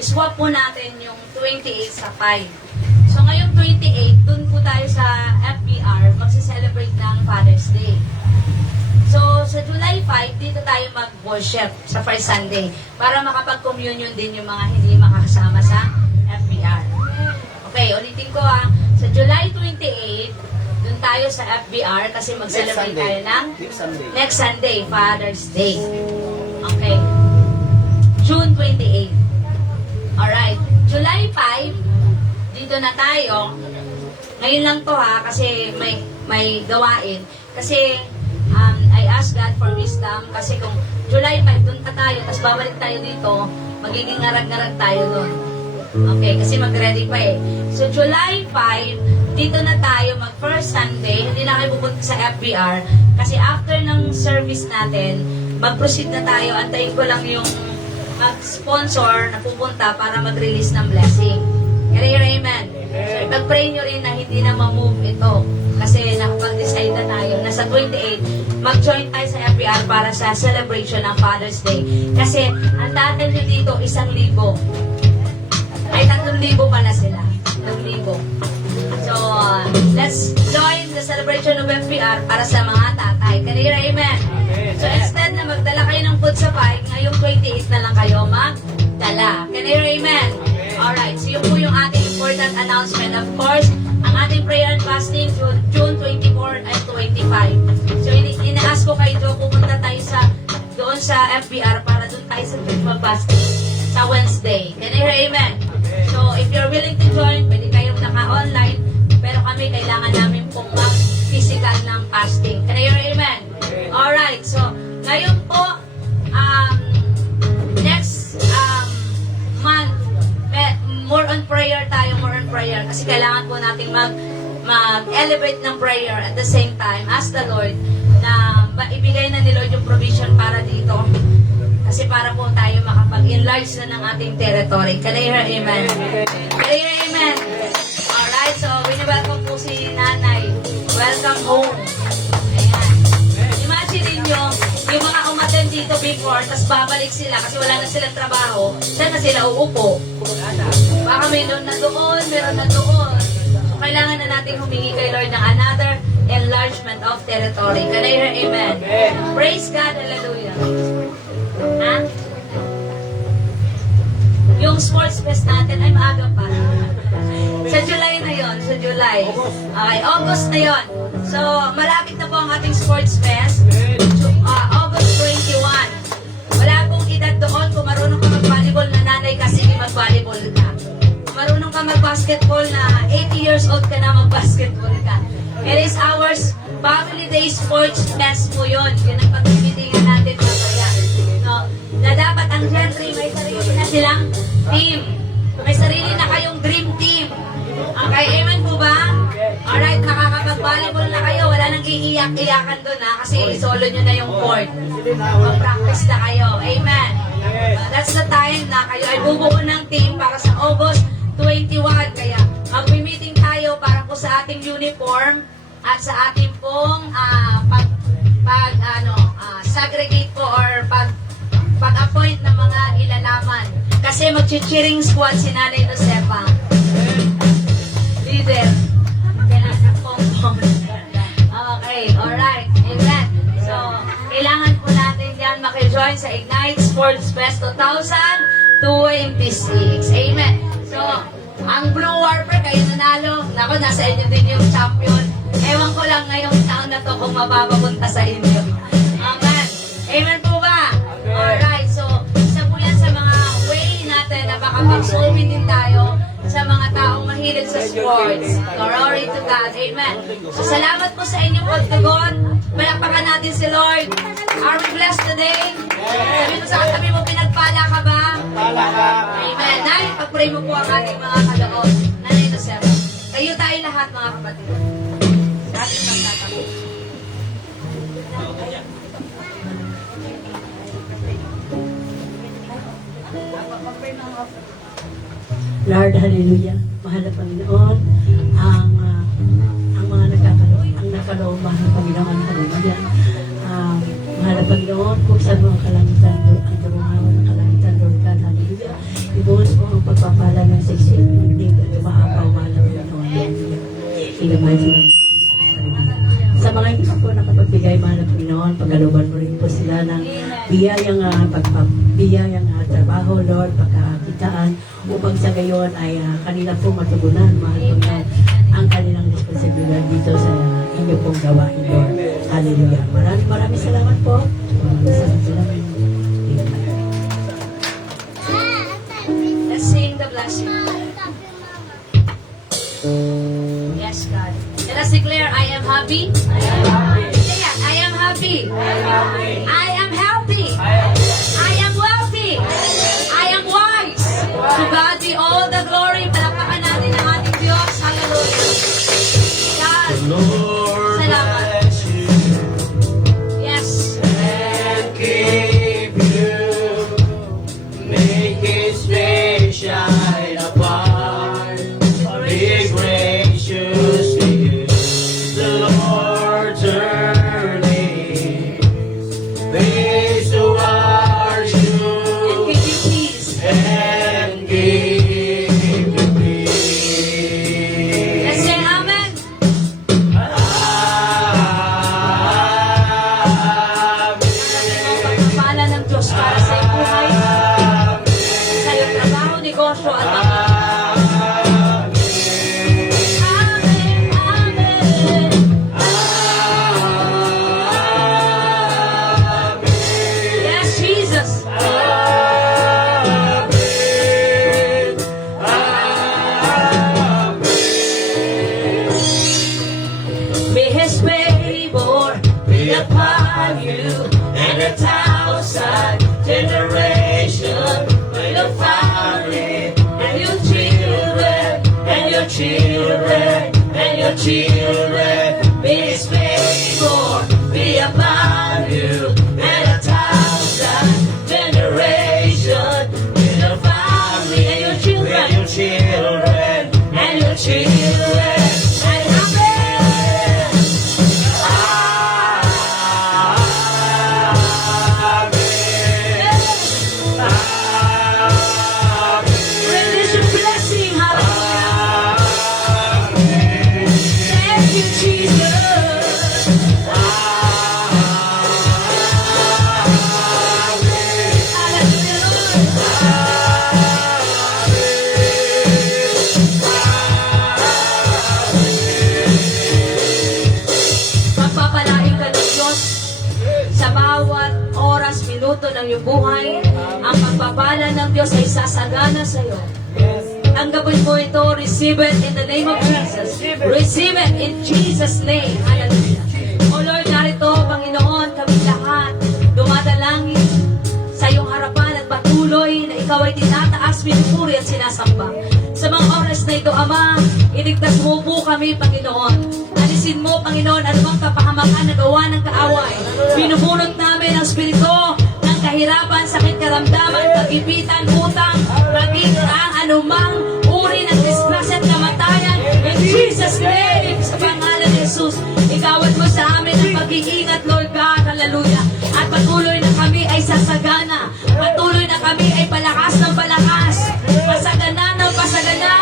swap po natin yung 28 sa 5. So, ngayong 28, dun po tayo sa FBR, magse-celebrate ng Father's Day. So, sa July 5, dito tayo mag-worship sa first Sunday para makapag-communion din yung mga hindi makakasama sa FBR. Okay, ulitin ko ha. Sa July 28, dun tayo sa FBR kasi mag-celebrate tayo ng next Sunday, Father's Day. Okay. June 28. Alright. July 5, dito na tayo. Ngayon lang to ha, kasi may gawain. Kasi I ask God for wisdom kasi kung July 5 doon pa tayo, tapos babalik tayo dito, magiging ngarag-ngarag tayo doon. Okay, kasi mag-ready pa eh. So July 5, dito na tayo mag first Sunday, hindi na kayo pupunta sa FBR kasi after ng service natin, mag-proceed na tayo, antayin ko lang yung mag-sponsor na pupunta para mag-release ng blessing. Kaya amen. So ipag-pray nyo rin na hindi na ma-move ito. Kasi nakapag-decide na tayo na sa 28, mag-join tayo sa FBR para sa celebration ng Father's Day. Kasi ang tatal nyo dito, 1,000. Ay, 3,000 pala sila. 3,000. So, let's join the celebration of FBR para sa mga tatay. Kanina, amen. So, instead na magdala kayo ng food supply, ngayong 28 na lang kayo magdala. Kanina, amen. Alright, so yun po yung ating important announcement. Of course, ang ating prayer and fasting June 24 and 25. So, ina-ask ko kayo doon, pupunta tayo doon sa FBR para doon tayo sa mag-fasting sa Wednesday. Can I hear amen? So, if you're willing to join, pwede kayong naka-online, pero kami kailangan namin pong mag-physical ng fasting. Can I hear amen? Alright, so, ngayon po, next month, more on prayer tayo, more on prayer. Kasi kailangan po nating mag-elevate ng prayer at the same time, ask the Lord na ibigay na ni Lord yung provision para dito. Kasi para po tayo makapag-enlarge na ng ating territory. Can I hear amen? Can I hear amen? Alright, so welcome po si Nanay. Welcome home. Ayan. Imagine ninyo, yung mga umattend dito before, tas babalik sila kasi wala na silang trabaho, saan na sila uupo? Baka meron na doon, meron na doon. So, kailangan na natin humingi kay Lord ng another enlargement of territory. Can I hear amen? Praise God, hallelujah. Ha? Yung sports fest natin ay maaga pa. Sa July na yon, sa July. Okay, August na yon. So, malapit na po ang ating sports fest. August 21. Wala pong edad doon. Kung marunong ka mag-volleyball na nanay ka, sige mag-volleyball ka. Kung marunong ka mag-basketball na 80 years old ka na, mag-basketball ka. It is our Family Day Sports Fest po yun. Yun ang pag-meetingan natin mamaya. No? Na dapat ang gentry may sarili na silang team. May sarili na kayong dream team. Okay, amen po ba? Alright, makakapag-volleyball na kayo. Wala nang iiyak-iyakan doon ha. Kasi solo nyo na yung court. Mag-practice na kayo. Amen. That's the time na kayo ay bubuo ng team para sa August 21. Kaya mag-meeting tayo para po sa ating uniform at sa ating pong segregate po or pag-appoint ng mga ilalaman. Kasi mag-cheering squad si Nanay Josepa. Leader. Okay, alright. Amen. So, kailangan po natin yan makijoin sa Ignite Sports Fest 2026. Amen. So, ang Blue Warper, kayo nanalo. Nako, nasa inyo din yung champion. Ewan ko lang ngayong taon na to kung mapapapunta sa inyo. Amen. Amen po ba? Alright, so isa po yan sa mga way natin na makapag-solving din tayo sa mga taong mahilig sa sports. Glory to God. Amen. So, salamat po sa inyong pagtugon. Palakpakan natin si Lord. Are we blessed today? Sabi mo sa katabi mo, pinagpala ka ba? Pala ka. Amen. Nay, pag-pray mo po ang ating mga kalaot. Nanay ito, sir. Kayo tayo lahat, mga kapatid. Sa ating pagtatabi. Lord, hallelujah. Mahal na Panginoon, ang mga nakaloob, mahal na Panginoon, hallelujah. Mahal na Panginoon, buksan mo ang kalangitan, ang dumahawa ng kalangitan, Lord God, hallelujah. Ibuhos mo ang pagpapala ng siksik, hindi ka dumaapaw, mahal na Panginoon, hallelujah. In the mighty name of Jesus, hallelujah. Sa mga hindi pa po nakapagbigay, mahal na Panginoon, pagkaluban mo rin po sila ng biyayang trabaho, Lord, pagkakitaan, upang sa gayon ay kanila po matugunan, mahal Panginoon, ang kanilang responsibilidad dito sa inyo pong gawain, Lord. Hallelujah. Maraming salamat po. Maraming salamat. Let's sing the blessing. Yes, God. Let us declare, I am happy. I am happy. Say it, I am happy. I am happy. I am healthy. I am wealthy. I am wise. To God be all the glory. Palakpakan natin ang ating Diyos. Hallelujah. God. Lord Salamat. bless you Yes. and keep you. Make His face shine upon. Be gracious to you. The Lord turn His face towards And you give you peace. and give you peace. Let's say amen. Pagpapala ng Diyos para sa iyong buhay, sa iyong trabaho, negosyo, at pamilya. Amen, amen. Yes, Jesus. May His favor be upon you and 1,000 generations with your family and your children and your children and your children. May His favor be upon you and 1,000 generations with your family and your children and your children. And amen. Release your blessing, hallelujah. Thank you, Jesus. Magpapalain ka ng Diyos sa bawat oras, minuto ng iyong buhay. Ang pagpapala ng Diyos ay sasagana sa iyo. Tanggapin mo ito, receive it in the name of Jesus. Receive it in Jesus' name. Hallelujah. O Lord, narito, Panginoon, kami lahat dumadalangin sa iyong harapan at patuloy na ikaw ay tinataas, pinupuri at sinasamba. Sa mga oras na ito, Ama, iligtas mo po kami, Panginoon. Alisin mo, Panginoon, anumang kapahamakan na gawa ng kaaway. Binubunot namin ang spirito ng kahirapan, sakit, karamdaman, pag-ipitan, utang, maging ang anumang uri ng disgrasya at kamatayan. In Jesus' name, sa pangalan ni Jesus, ikawat mo sa amin ang pag-iingat, Lord God, hallelujah. At patuloy na kami ay sasagana. Patuloy na kami ay palakas ng palakas. Pasagana ng pasagana.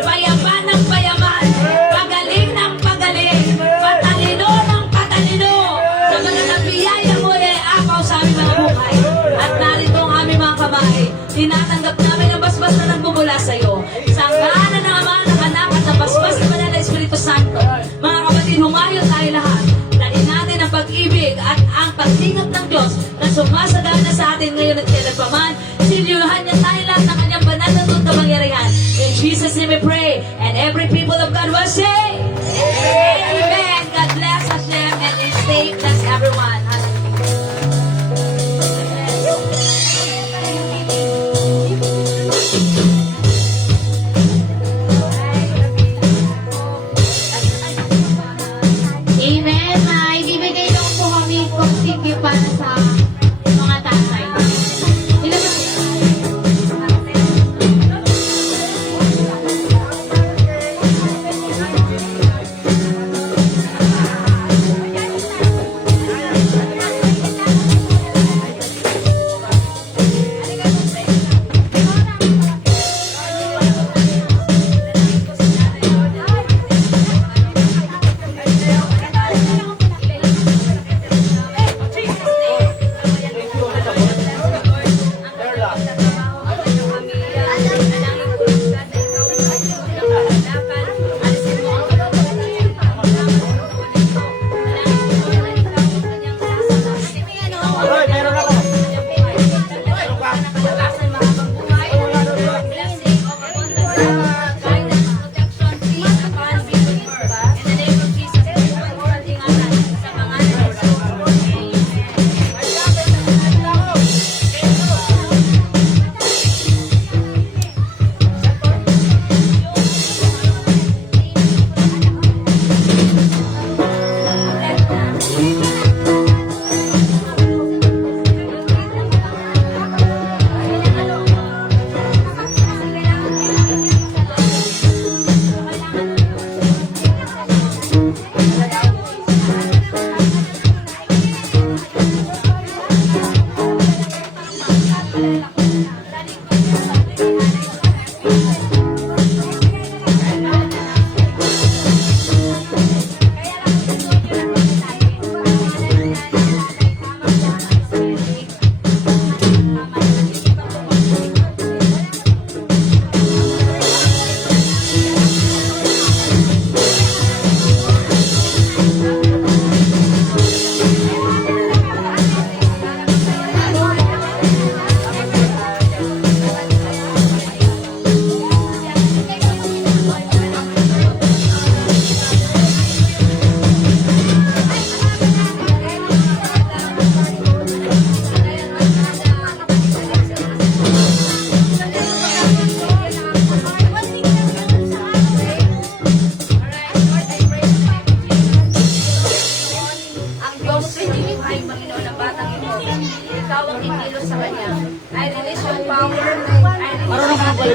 Payaman ng payaman. Pagaling ng pagaling. Patalino ng patalino. Sa mga nabiyaya mo ay apaw sa aming mga buhay. At narito ang aming mga kamay. Tinatanggap namin ang basbas na nagbubula sa iyo. Sa ngalan ng Ama, ng Anak, at ng basbas na banal na Espiritu Santo. Mga kapatid, humayo tayo lahat. Dalhin natin ang pag-ibig at ang pagtingap ng Diyos na sumasagana sa atin ngayon at kailan paman. Silyuhan niya tayo lahat ng kanyang banal na kapangyarihan. In Jesus' name.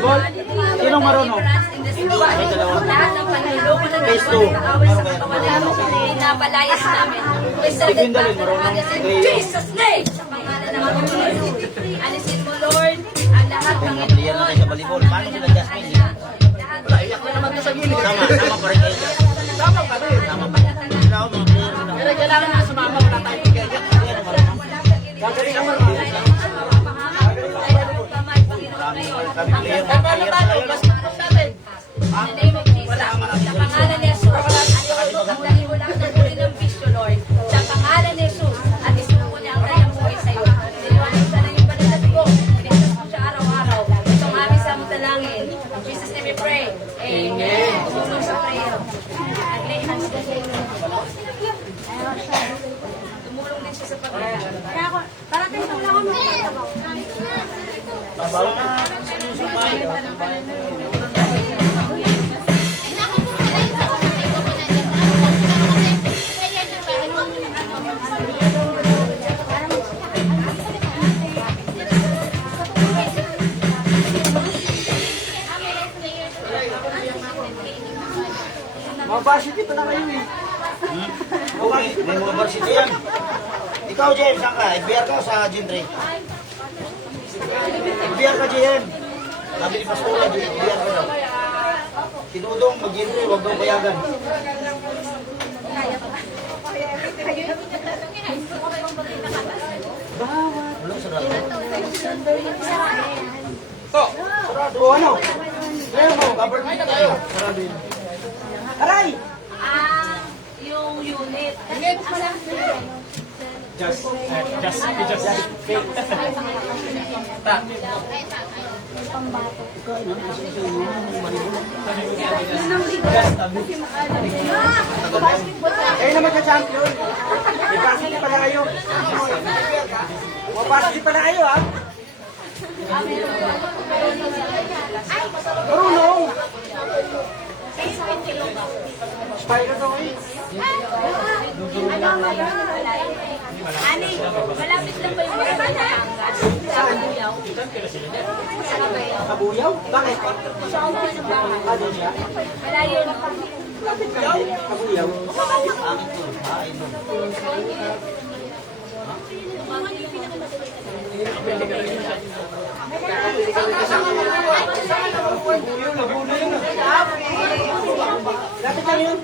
volleyball? Sinong marunong? Lahat ng panluloko na Phase ginawa two. ng kaaway sa katawan namin, pinapalayas namin. We send it back to Father in Jesus' name! Sa pangalan ng mga Panginoon. Alisin mo, Lord, ang lahat ng Player na kayo sa volleyball. Paano sila Jasmine? Wala, iyak na naman sa gilid. Sama pa rin kayo. Sama pa rin. Sama pa rin. Sila ako mga player na. Pero kailangan na sumama. Wala tayong pagkaiyak. Gagaling ang marami. Kami player na. Player na kayo. In the name of Jesus, sa pangalan ni Jesus, at ang dahiwalang ng uri ng bisyo, Lord, sa pangalan ni Jesus, at isuko niya ang kanyang buhay sa iyo. Siliwanag sa nang yung panalag ko, pinagdas mo siya araw-araw. Itong aming samutalangin. In Jesus' name we pray. Amen. Tumulong sa prayer. Lay hands na sa iyo. Tumulong din siya sa prayer. Para kayo lang ako magkakabaw. Tabaw na. Sumay. Mga varsity pa na kayo eh. Okay, may mga varsity yan. Ikaw, James, saan ka? IBR ka o sa Gym 3? IBR ka, Jen. Sabi ni Pastora, IBR ka daw. Tinudong, mag-Gym 3, huwag daw payagan. Wala, sarado. Sarado, ano? Ngayon mo, government tayo. Sarado yun. Aray! Yung unit. Kayo naman ka champion. May varsity pala kayo. Mga varsity pala kayo ha. Marunong. Spy ka daw eh. Ani, malapit lang ba yung mga Batangas? Sa Buyaw? Sa Kabayaw? Kabuyaw? Bakit? Sa umuha ng bahay. Ano siya? Malayo na. Kabuyaw? Lapit lang yun.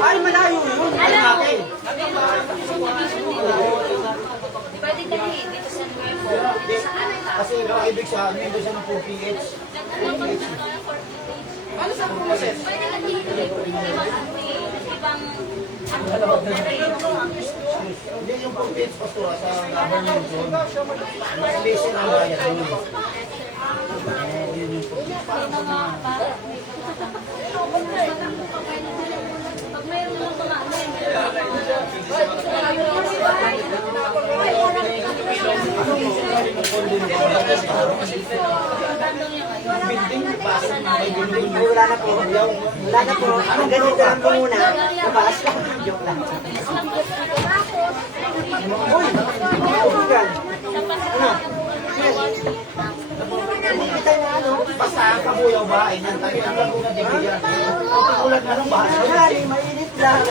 Ay, malayo yun. Pwede kami dito sa Nuevo. Kasi ibig siya, member siya ng 4PH. Pwede ka dito. Ibang Hindi yung 4PH, Pastora, sa government zone. Mas listen ang bayan. pag mayroon ng mga Wala na po. Wala na po. Ang ganito lang po muna. Nabaas ka. Joke lang. Uy! Uy! Ano? Kita na ano? Basta ang kabuyaw ba ay nantakin ang Laguna de Villar. Tulad na nung bahay. Hali, mainit lang.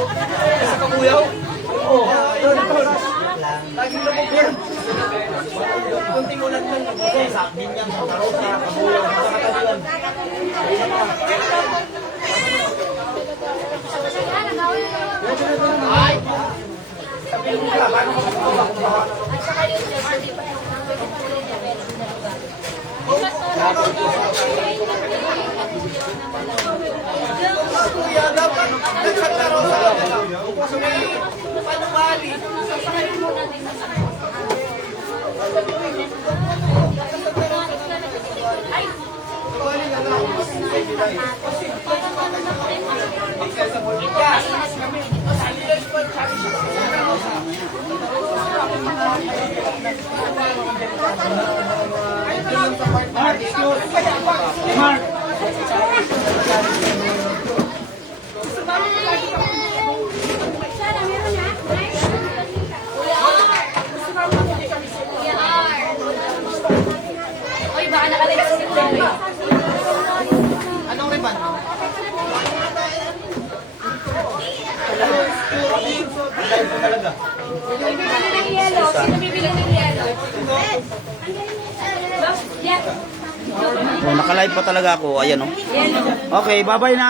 Sa kabuyaw? Oo. Doon po. Laging lumog yan. Kunting ulan lang. Kasi sa Binyang, sa Tarosa, kabuyaw, sa Katabilan. Ay! Sabi mo ka, paano ka magpapagawa kung baka? at saka yung hindi pa pwede niya meron na lugar. Kuya, dapat sa Tarosa. Sa may panumali. Oh, naka-live pa talaga ako. Ayan oh. Okay, bye-bye na.